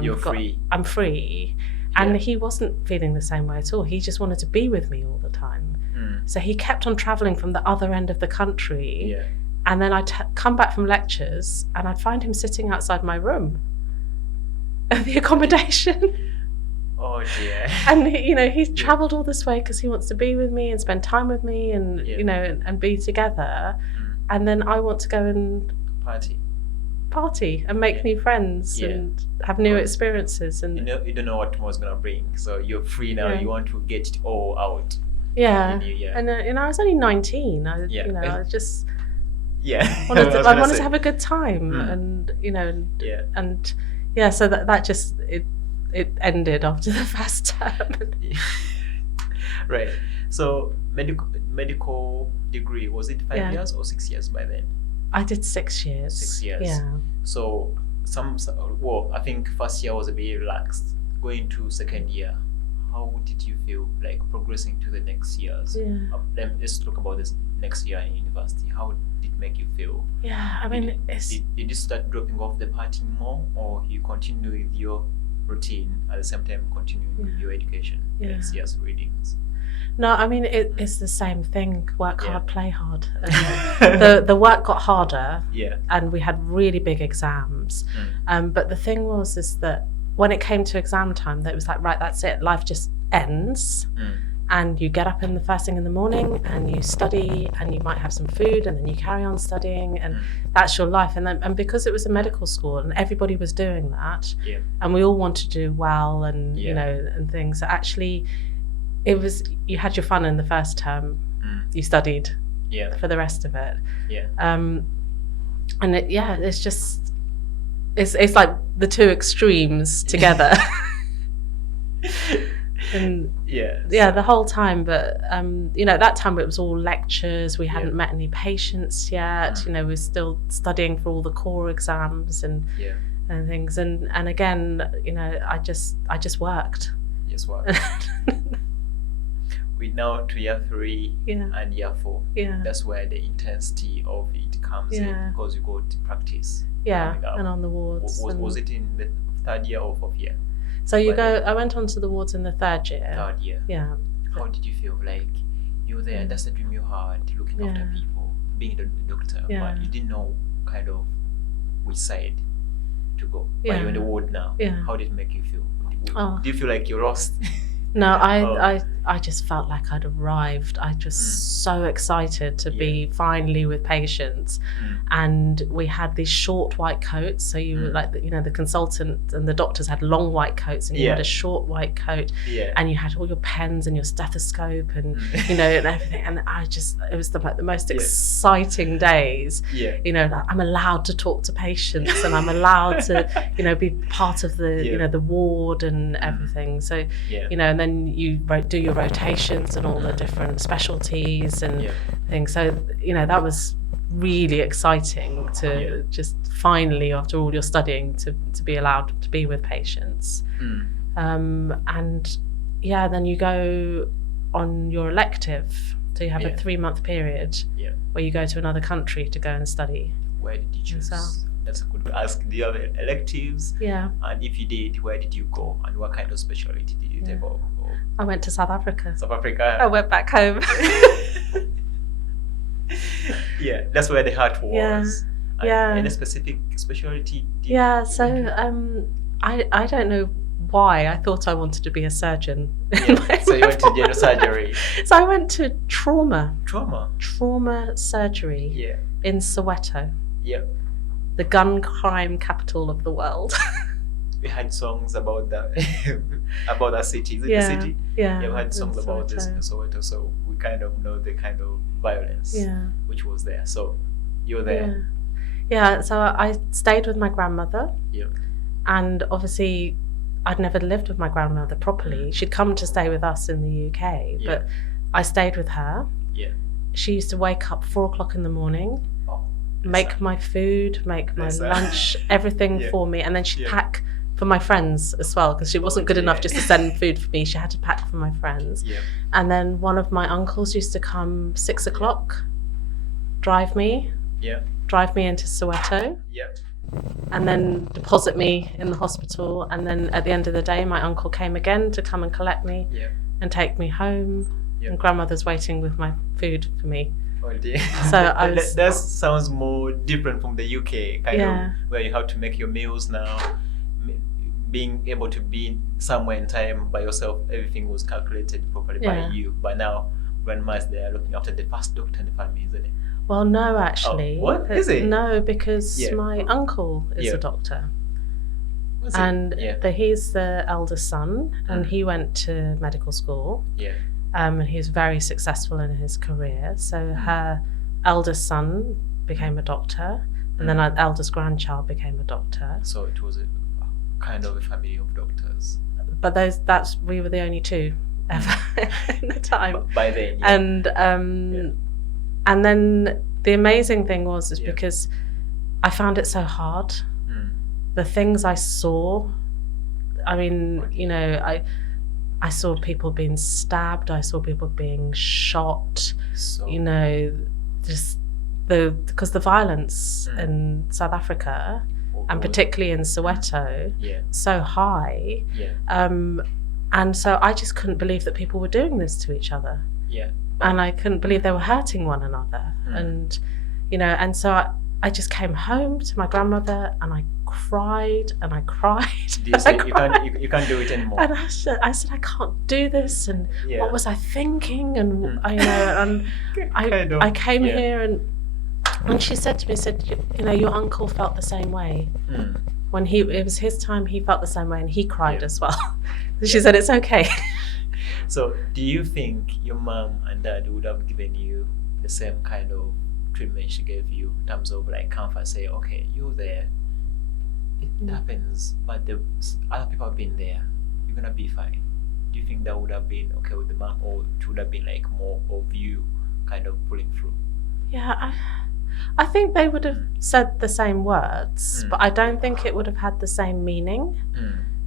you're free. I'm free, and Yeah. he wasn't feeling the same way at all. He just wanted to be with me all the time. Mm. So he kept on traveling from the other end of the country. Yeah. And then I'd come back from lectures, and I'd find him sitting outside my room at the accommodation. Oh dear. And he's travelled all this way because he wants to be with me and spend time with me, and Yeah. and be together. Mm. And then I want to go and party and make Yeah. new friends Yeah. and have new Well, experiences. And You don't know what tomorrow's gonna bring, so you're free now. Yeah. You want to get it all out. yeah. in you, yeah. And I was only 19. I Yeah. I just Yeah. wanted was I gonna wanted say. to have a good time, Mm. and Yeah. and so that just it ended after the first term. Right. So medical degree, was it 5 years or 6 years by then? I did 6 years. 6 years. Yeah. So I think first year was a bit relaxed. Going to second year, how did you feel like progressing to the next years? Yeah. Let's talk about this next year in university. How did it make you feel? Yeah. I mean, Did you start dropping off the partying more, or you continue with your routine at the same time continuing with your education? Yeah. Next year's readings. no. I mean, it's the same thing. Work Yeah. hard, play hard. And the work got harder, Yeah. and we had really big exams. But the thing is that when it came to exam time, that was like, right, that's it. Life just ends. Mm. And you get up in the first thing in the morning, and you study, and you might have some food, and then you carry on studying, and that's your life. And because it was a medical school and everybody was doing that, Yeah. and we all wanted to do well, and Yeah. and things. So actually, you had your fun in the first term. Mm. You studied Yeah. for the rest of it. Yeah. And it's like the two extremes together. And Yeah. the whole time. But at that time it was all lectures. We hadn't met any patients yet. We were still studying for all the core exams and Yeah. and things. And again, I just worked. Yes. Well. We now to year 3 Yeah. and year 4. Yeah. That's where the intensity of it comes Yeah. in, because you go to practice. Yeah, coming up. and on the wards. Was it in the third year or fourth year? So you Well, go. I went on to the wards in the third year. Third year. Yeah. How did you feel? Like you're there, that's the dream you had, looking after Yeah. people, being the doctor, Yeah. but you didn't know kind of which side to go. But Yeah. you're in the ward now. Yeah. How did it make you feel? Oh. Do you feel like you're lost? No, Oh. I just felt like I'd arrived. I was so excited to be finally with patients. And we had these short white coats. So you were like, the consultant and the doctors had long white coats, and you had a short white coat, and you had all your pens and your stethoscope and, and everything. And it was the most exciting days. Like, I'm allowed to talk to patients, and I'm allowed to, be part of the, the ward and everything. So, and then you do your rotations and all the different specialties and things. So, that was really exciting to just finally, after all your studying, to be allowed to be with patients. And then you go on your elective. So you have a 3-month period where you go to another country to go and study. Where did you choose? That's a good ask. Do you have electives? Yeah. And if you did, where did you go? And what kind of specialty did you take up? I went to South Africa. South Africa. I went back home. Yeah, that's where the heart was. Yeah. Any specific specialty? So I don't know why. I thought I wanted to be a surgeon. So you went to general surgery. So I went to trauma surgery. Yeah. In Soweto. Yeah. The gun crime capital of the world. We had songs about that about that city. Is it the city? Yeah. You've had songs about this in Soweto, so we kind of know the kind of violence which was there. So you're there. Yeah. So I stayed with my grandmother. Yeah. And obviously I'd never lived with my grandmother properly. She'd come to stay with us in the UK, but I stayed with her. Yeah. She used to wake up 4:00 in the morning, make my food, make my lunch, everything for me, and then she'd pack for my friends as well, because she wasn't good enough just to send food for me. She had to pack for my friends. Yeah. And then one of my uncles used to come 6:00, drive me into Soweto. Yeah. And then deposit me in the hospital. And then at the end of the day, my uncle came again to come and collect me and take me home. And grandmother's waiting with my food for me. Oh dear. So I was, that sounds more different from the UK, kind of, where you have to make your meals now. Being able to be somewhere in time by yourself, everything was calculated properly by you. But now, grandma's there looking after the first doctor in the family, isn't it? Well, no, actually. Oh, what is it? No, because my uncle is a doctor. Was and it? He's the eldest son, and he went to medical school. Yeah. And he was very successful in his career. So her eldest son became a doctor, and then our eldest grandchild became a doctor. So it was a kind of a family of doctors. But we were the only two ever in the time. By then. Yeah. And then the amazing thing was because I found it so hard. The things I saw, I mean, I saw people being stabbed, I saw people being shot, because the violence in South Africa, and particularly in Soweto, so high. And so I just couldn't believe that people were doing this to each other. Yeah. And I couldn't believe they were hurting one another. And, and so I just came home to my grandmother and I cried and I cried. You said you can't do it anymore. And I said I can't do this, and what was I thinking? And I came here, and she said to me, your uncle felt the same way. When it was his time, he felt the same way, and he cried as well. She said it's okay. So do you think your mom and dad would have given you the same kind of treatment she gave you in terms of like comfort, say, okay, you're there, it happens, but the other people have been there, you're gonna be fine? Do you think that would have been okay with the mom, or it would have been like more of you kind of pulling through? Yeah, I think they would have said the same words, but I don't think it would have had the same meaning.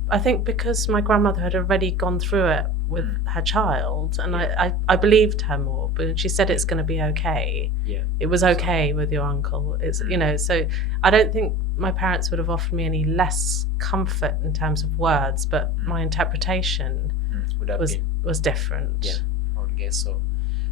I think because my grandmother had already gone through it with her child, and I believed her more. But she said it's going to be okay. Yeah, it was okay with your uncle. It's so I don't think my parents would have offered me any less comfort in terms of words, but my interpretation was different. Yeah, I would guess so.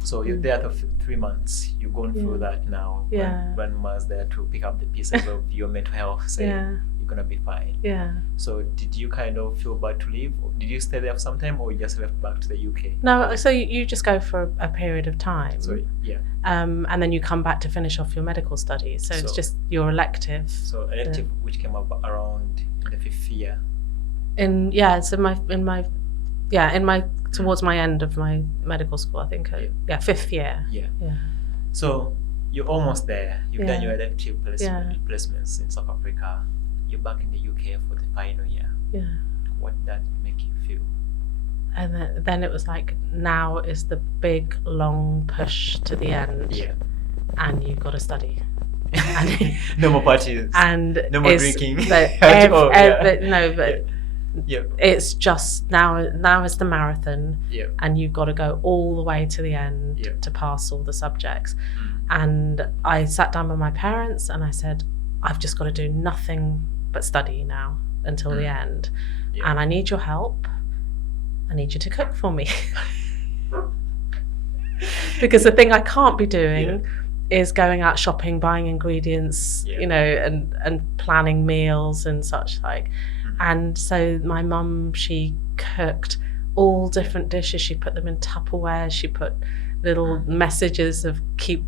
So you're there for 3 months. You've gone through that now. Yeah. Grandma's there to pick up the pieces of your mental health. Say, you're gonna be fine. Yeah. So did you kind of feel bad to leave? Or did you stay there for some time, or you just left back to the UK? No, so you just go for a period of time. Sorry, yeah. And then you come back to finish off your medical studies. So it's So- just your elective. So elective, which came up around in the 5th year. Towards my end of my medical school, I think. 5th year. Yeah. Yeah. So you're almost there. You've done Yeah. your elective placements in South Africa. You're back in the UK for the final year. Yeah. What did that make you feel? And then it was like, now is the big long push to the end. Yeah. And you've got to study. And, No more parties. and No more it's drinking. the- Yeah. it's just now is the marathon, Yeah. and you've got to go all the way to the end Yeah. to pass all the subjects. Mm. And I sat down with my parents and I said, I've just got to do nothing but study now until the end. Yeah. And I need your help. I need you to cook for me. Because the thing I can't be doing is going out shopping, buying ingredients, and planning meals and such like. And so my mum, she cooked all different dishes. She put them in Tupperware. She put little messages of keep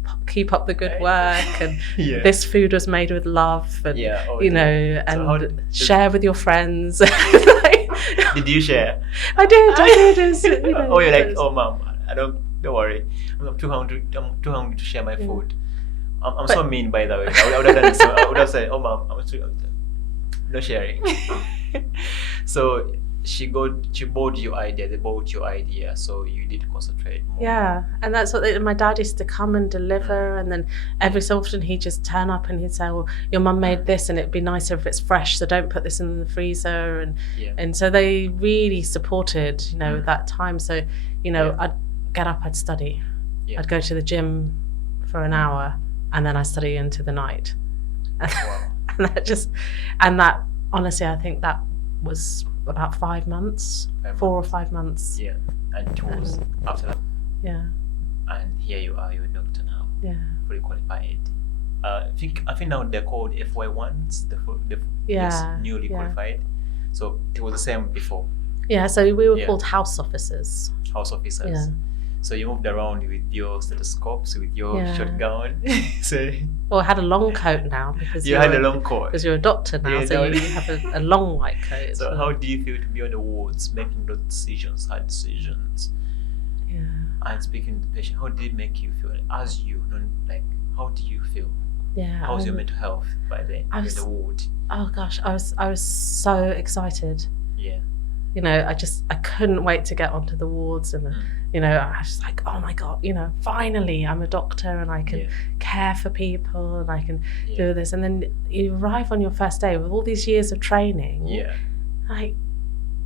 up the good work, and Yeah. this food was made with love, and So share with your friends. Did you share? I did. It was, Oh, you're like, it was- oh, mom, don't worry. I'm too hungry to share my food. I'm But- so mean, by the way. I would have done so. I would have said, oh, mom, no sharing. So she bought your idea. They bought your idea, so you did concentrate more. Yeah, and that's what my dad used to come and deliver, and then every so often he'd just turn up and he'd say, "Well, your mum made this, and it'd be nicer if it's fresh, so don't put this in the freezer." And so they really supported, that time. So I'd get up, I'd study, I'd go to the gym for an hour, and then I study into the night. Wow. and that honestly, I think that was about 5 months, 4 or 5 months. Yeah, and it was after that. Yeah. And here you are, you're a doctor now, Yeah. fully qualified. I think now they're called FY1s, newly qualified. So it was the same before, Yeah, so we were Yeah. called house officers. house officers. Yeah. So you moved around with your stethoscopes, with your Yeah. shotgun. So Well, I had a long coat now because you had a long coat. because you're a doctor now, Yeah, so no. you have a long white coat. So how do you feel to be on the wards, making those decisions, hard decisions, Yeah. and speaking to the patient? how did it make you feel? As you know, how do you feel? Yeah. How's your mental health by then in was- the ward? Oh gosh, I was so excited. Yeah. I couldn't wait to get onto the wards, and I was just like, oh my god, finally I'm a doctor and I can Yeah. care for people and I can Yeah. do this. And then you arrive on your first day with all these years of training. Yeah. Like,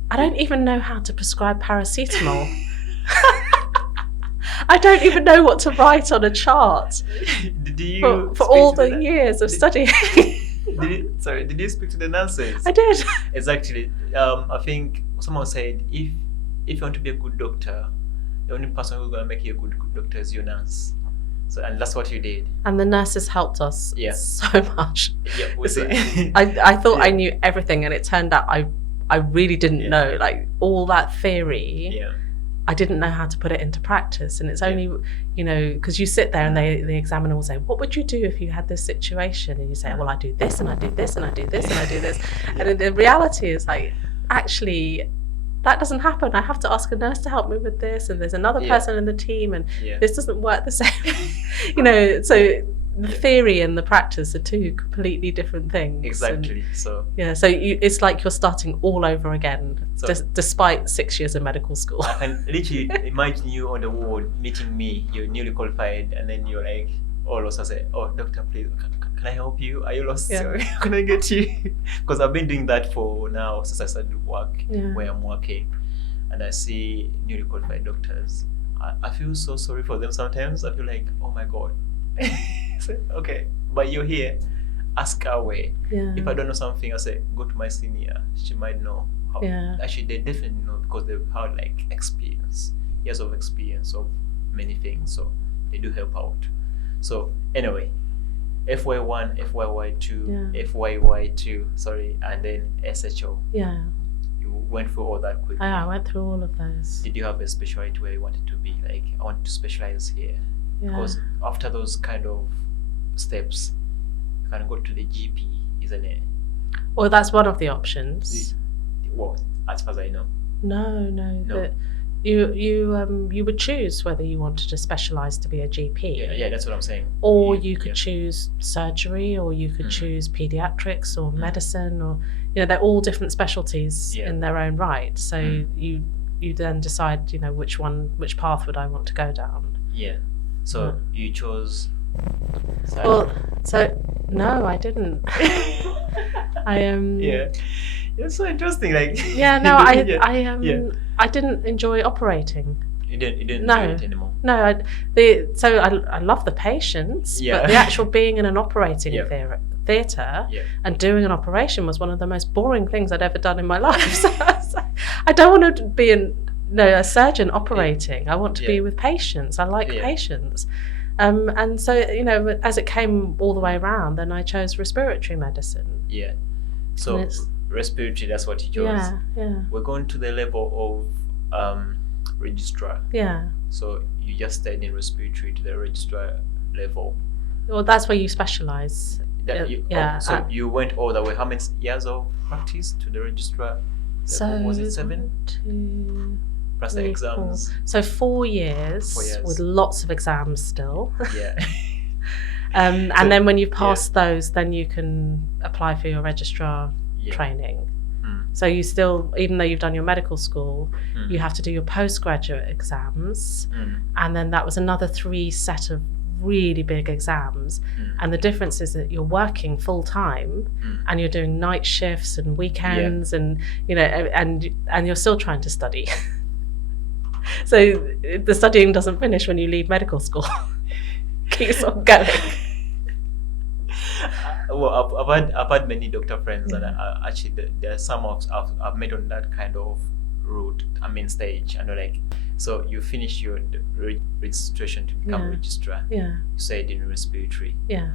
I don't even know how to prescribe paracetamol. I don't even know what to write on a chart Did you for speak all to the years of studying. Did you speak to the nurses? I did. It's actually, I think someone said if you want to be a good doctor, the only person who's gonna make you a good doctor is your nurse. So, and that's what you did. And the nurses helped us Yeah. so much. Yeah, we So see. I thought I Yeah. knew everything, and it turned out I really didn't Yeah. know. Like, all that theory, Yeah. I didn't know how to put it into practice. And it's only, because you sit there and the examiner will say, what would you do if you had this situation? And you say, well, I do this and I do this and I do this and I do this. And the reality is, like, actually, that doesn't happen. I have to ask a nurse to help me with this, and there's another Yeah. person in the team, and Yeah. this doesn't work the same. So the theory and the practice are two completely different things. Exactly. So And, so it's like you're starting all over again, So- despite 6 years of medical school. I can literally imagine you on the ward meeting me. You're newly qualified, and then you're like, all of us say, "Oh, doctor, please, can I help you? Are you lost? Yeah. Can I get you?" Because I've been doing that for now since I started work Yeah. where I'm working, and I see newly qualified doctors. I feel so sorry for them sometimes. I feel like, oh my god. So, okay, but you're here. Ask away. Yeah. If I don't know something, I say, go to my senior. She might know. How. Yeah. Actually, they definitely know because they've had like experience, years of experience of many things. So they do help out. So anyway, FY1, FYY2, Yeah. FYY2, sorry, and then SHO. Yeah. You went through all that quickly. I went through all of those. Did you have a specialty where you wanted to be? Like, I want to specialize here. Yeah. Because after those kind of steps, you can go to the GP, isn't it? Well, that's one of the options. Well, as far as I know. No. No. You would choose whether you wanted to specialise to be a GP. Yeah, that's what I'm saying. Or you could choose surgery, or you could choose paediatrics or Mm. medicine, or they're all different specialties in their own right. So you then decide, which path would I want to go down. Yeah. So you chose. Well, so no, I didn't. Yeah. It's so interesting. Like. Yeah, no, Yeah. I didn't enjoy operating. You didn't No. do it anymore. No, I love the patients, Yeah. but the actual being in an operating Yeah. theatre Yeah. and doing an operation was one of the most boring things I'd ever done in my life. So I was like, I don't want to be a surgeon operating. I want to be with patients. I like patients. And so, as it came all the way around, then I chose respiratory medicine. Yeah. So respiratory, that's what you chose. Yeah. We're going to the level of registrar. Yeah. So you just stayed in respiratory to the registrar level. Well, that's where you specialise. So you went all the way. How many years of practice to the registrar level? So Was it 7? 2, Plus the 3, exams. 4. So 4 years, 4 years. with lots of exams still. Yeah. And then when you pass those, then you can apply for your registrar training. So you still, even though you've done your medical school, you have to do your postgraduate exams. And then that was another 3 set of really big exams. And the difference is that you're working full time and you're doing night shifts and weekends and you're still trying to study. So the studying doesn't finish when you leave medical school. Keeps on going. Well, I've had many doctor friends, and actually there are some I've met on that kind of route. Stage. I know, like, so you finish your registration to become a registrar. Yeah. You said in respiratory. Yeah.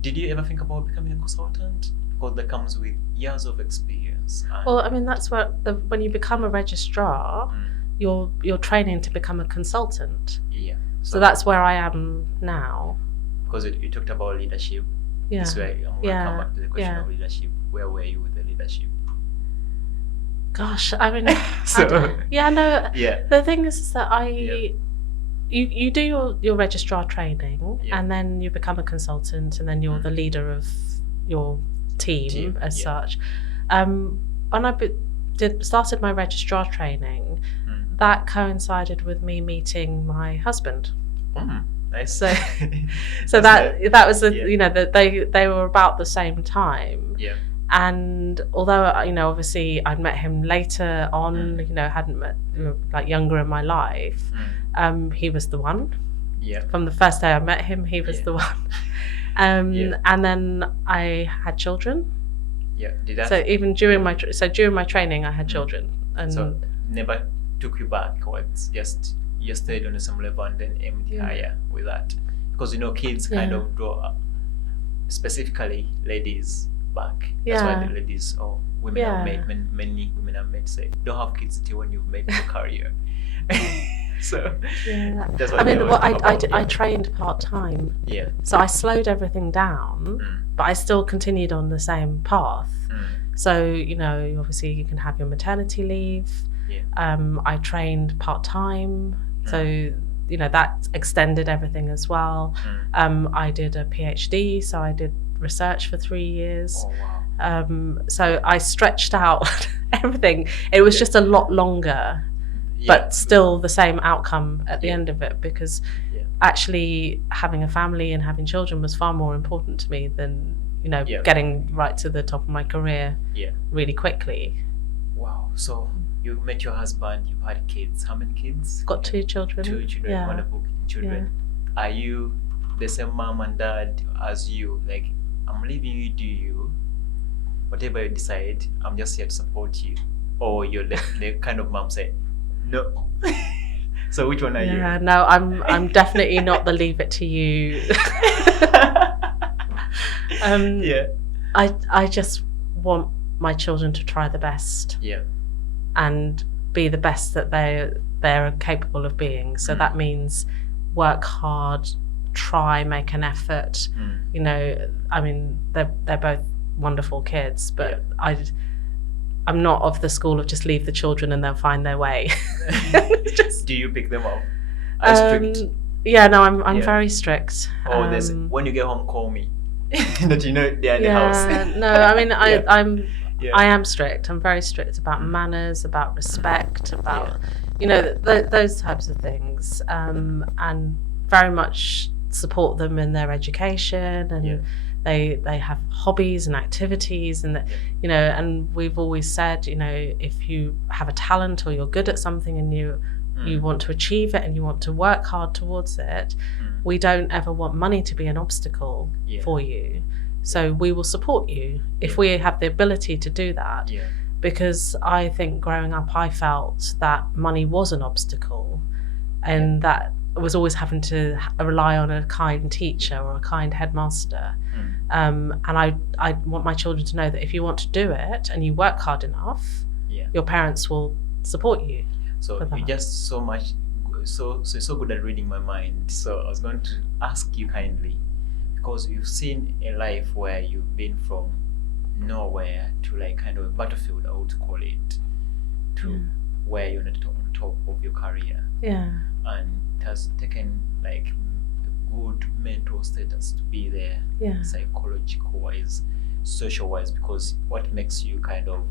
Did you ever think about becoming a consultant? Because that comes with years of experience. Well, that's what when you become a registrar, you're training to become a consultant. Yeah. So that's where I am now. Because you talked about leadership. Yeah. This way, I'm going to come back to the question of leadership. Where were you with the leadership? Gosh, So, the thing is that you do your registrar training, and then you become a consultant, and then you're the leader of your team as such. When I started my registrar training, that coincided with me meeting my husband. Nice. So that was they were about the same time. Yeah. And although obviously I'd met him later on, hadn't met like younger in my life, he was the one. Yeah. From the first day I met him, he was the one. And then I had children. Yeah. Did that? So even during my during my training, I had children. And so never took you backwards. Just you stayed on some level and then aimed higher with that, because kids kind of draw specifically ladies back. That's why the ladies or women are made. Many women are made say don't have kids until when you've made your career. So that's what I trained part time. Yeah. So I slowed everything down, but I still continued on the same path. So obviously you can have your maternity leave. Yeah. I trained part time, so that extended everything as well. I did a PhD, so I did research for 3 years. Oh, wow. So I stretched out everything. It was just a lot longer, but still the same outcome at the end of it, because actually having a family and having children was far more important to me than getting right to the top of my career really quickly. Wow. So you met your husband, you've had kids. How many kids? Got 2 children. 2 children, wonderful children. Are you the same mom and dad as you? Like, I'm leaving you, do you? Whatever you decide, I'm just here to support you. Or you're the kind of mom say, no. So which one are you? No, I'm definitely not the leave it to you. Yeah. I just want my children to try the best. Yeah. And be the best that they're capable of being. So that means work hard, try, make an effort. You know, I mean, they're both wonderful kids, but I'm not of the school of just leave the children and they'll find their way. Do you pick them up? Are you strict? Yeah, no, I'm very strict. Oh, there's when you get home, call me. That you know they're in the house. No, I mean I am strict. I'm very strict about manners, about respect, about you know those types of things, and very much support them in their education, and they have hobbies and activities, and you know, and we've always said, you know, if you have a talent or you're good at something and you want to achieve it and you want to work hard towards it, we don't ever want money to be an obstacle for you. So we will support you if we have the ability to do that. Because I think growing up, I felt that money was an obstacle, and that I was always having to rely on a kind teacher or a kind headmaster. And I want my children to know that if you want to do it and you work hard enough, your parents will support you. So you're just so good at reading my mind. So I was going to ask you kindly, because you've seen a life where you've been from nowhere to like kind of a battlefield, I would call it, to where you're on top of your career. And it has taken like a good mental status to be there, psychological wise, social wise, because what makes you kind of,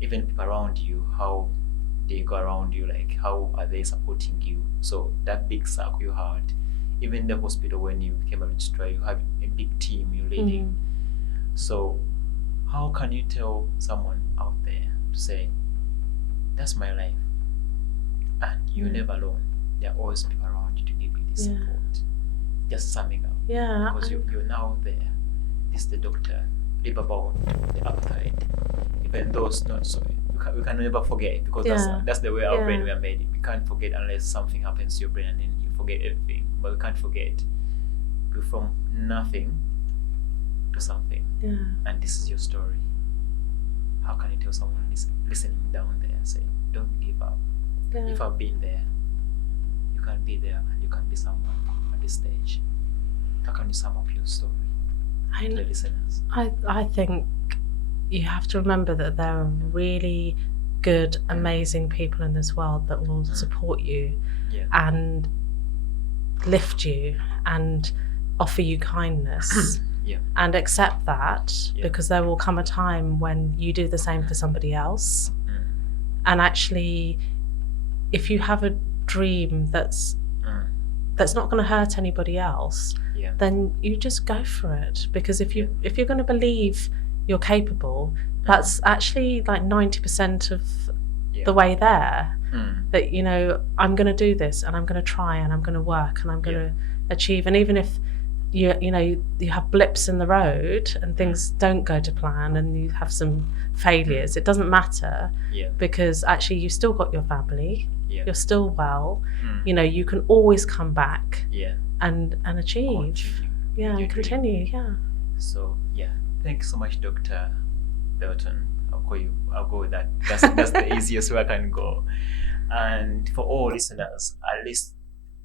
even people around you, how they go around you, like how are they supporting you? So that big circle you had, even the hospital when you became a registrar, you have a big team you're leading. So how can you tell someone out there to say, that's my life, and you're never alone, there are always people around you to give you this support? Just summing up, because you're now there. This is the doctor, live about the upside, even though it's not so. We can never forget, because that's the way our brain we are made. We can't forget unless something happens to your brain and then you forget everything. But we can't forget. We're from nothing to something. And this is your story. How can you tell someone listening down there, say, don't give up? If I've been there, you can be there, and you can be someone at this stage. How can you sum up your story to the listeners? I think you have to remember that there are really good, amazing people in this world that will support you and lift you and offer you kindness. And accept that, because there will come a time when you do the same for somebody else. And actually, if you have a dream that's not going to hurt anybody else, then you just go for it. Because if you're going to believe you're capable, that's actually like 90% of the way there. That, you know, I'm going to do this, and I'm going to try, and I'm going to work, and I'm going to achieve. And even if you have blips in the road and things don't go to plan and you have some failures, it doesn't matter, because actually you still got your family, you're still well, you know, you can always come back and achieve. Continue. So thank you so much, Dr. Belton. I'll go with that. That's the easiest way I can go. And for all listeners, at least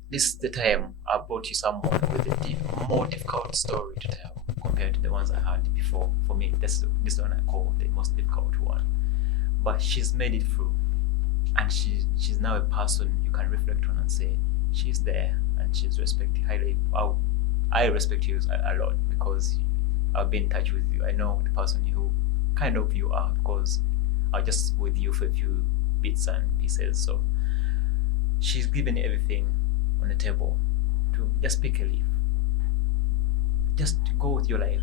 this is the time I brought you someone with a more difficult story to tell compared to the ones I had before. For me, this one I call the most difficult one. But she's made it through, and she's now a person you can reflect on and say, she's there, and she's respected highly. I respect you a lot, because I've been in touch with you. I know the person who kind of you are, because I was just with you for a few bits and pieces. So she's given everything on the table to just pick a leaf. Just go with your life,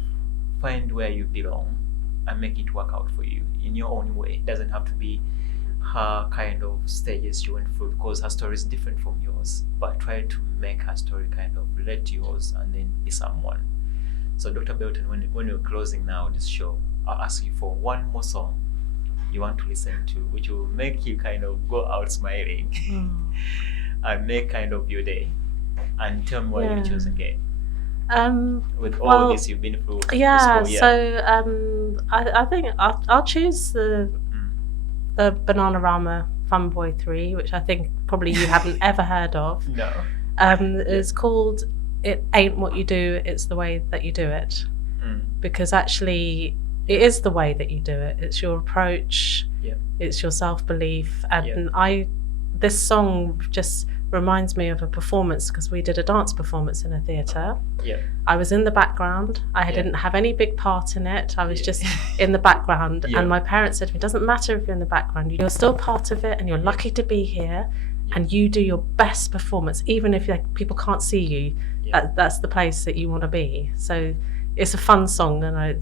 find where you belong, and make it work out for you in your own way. It doesn't have to be her kind of stages she went through, because her story is different from yours. But try to make her story kind of relate to yours, and then be someone. So Dr. Belton, when we're closing now this show, I'll ask you for one more song you want to listen to, which will make you kind of go out smiling and make kind of your day. And tell me why you chose again. With all well, this you've been through? Yeah, the school, so I think I'll choose the Bananarama Fun Boy 3, which I think probably you haven't ever heard of. No. It's called It Ain't What You Do, It's the Way That You Do It. Because actually it is the way that you do it. It's your approach, it's your self-belief. And this song just reminds me of a performance, because we did a dance performance in a theatre. I was in the background. I didn't have any big part in it. I was just in the background. And my parents said to me, it doesn't matter if you're in the background, you're still part of it, and you're lucky to be here, and you do your best performance, even if people can't see you. That's the place that you want to be. So it's a fun song, and I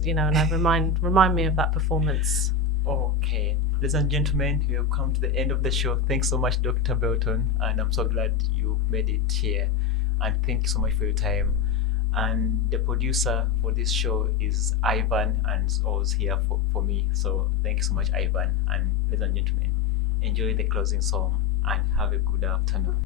remind me of that performance. Okay. Ladies and gentlemen, we have come to the end of the show. Thanks so much, Dr. Belton, and I'm so glad you made it here. And thank you so much for your time. And the producer for this show is Ivan, and is always here for me. So thank you so much, Ivan. And ladies and gentlemen, enjoy the closing song and have a good afternoon.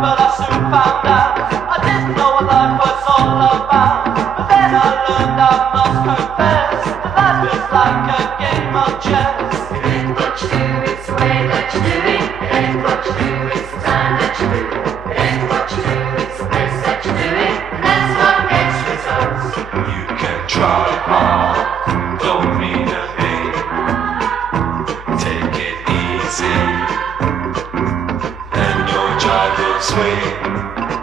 But I soon found out I didn't know what life was all about. But then I learned, I must confess, that life is like a game of chess. It ain't what you do, it's the way that you do it. It ain't what you do, it's the time that you do it. It ain't what you do, it's the place that you do it. And that's what gets results. You can try hard, don't mean a thing. Take it easy, and your jive will swing.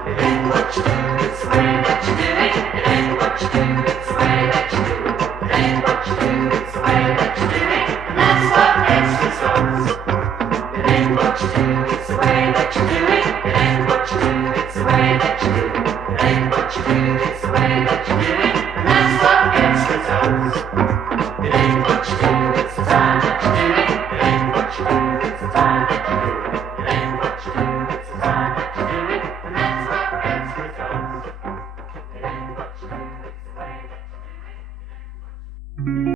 It ain't what you do, it's the way that you do it. It ain't what you do, it's the way that you do it. It ain't what you do, it's the way that you do it. And that's what gets results. It ain't what you do, it's the way that you do it. It ain't what you do, it's the way that you do it. It ain't what you do, it's the way that you do it. And that's what gets results.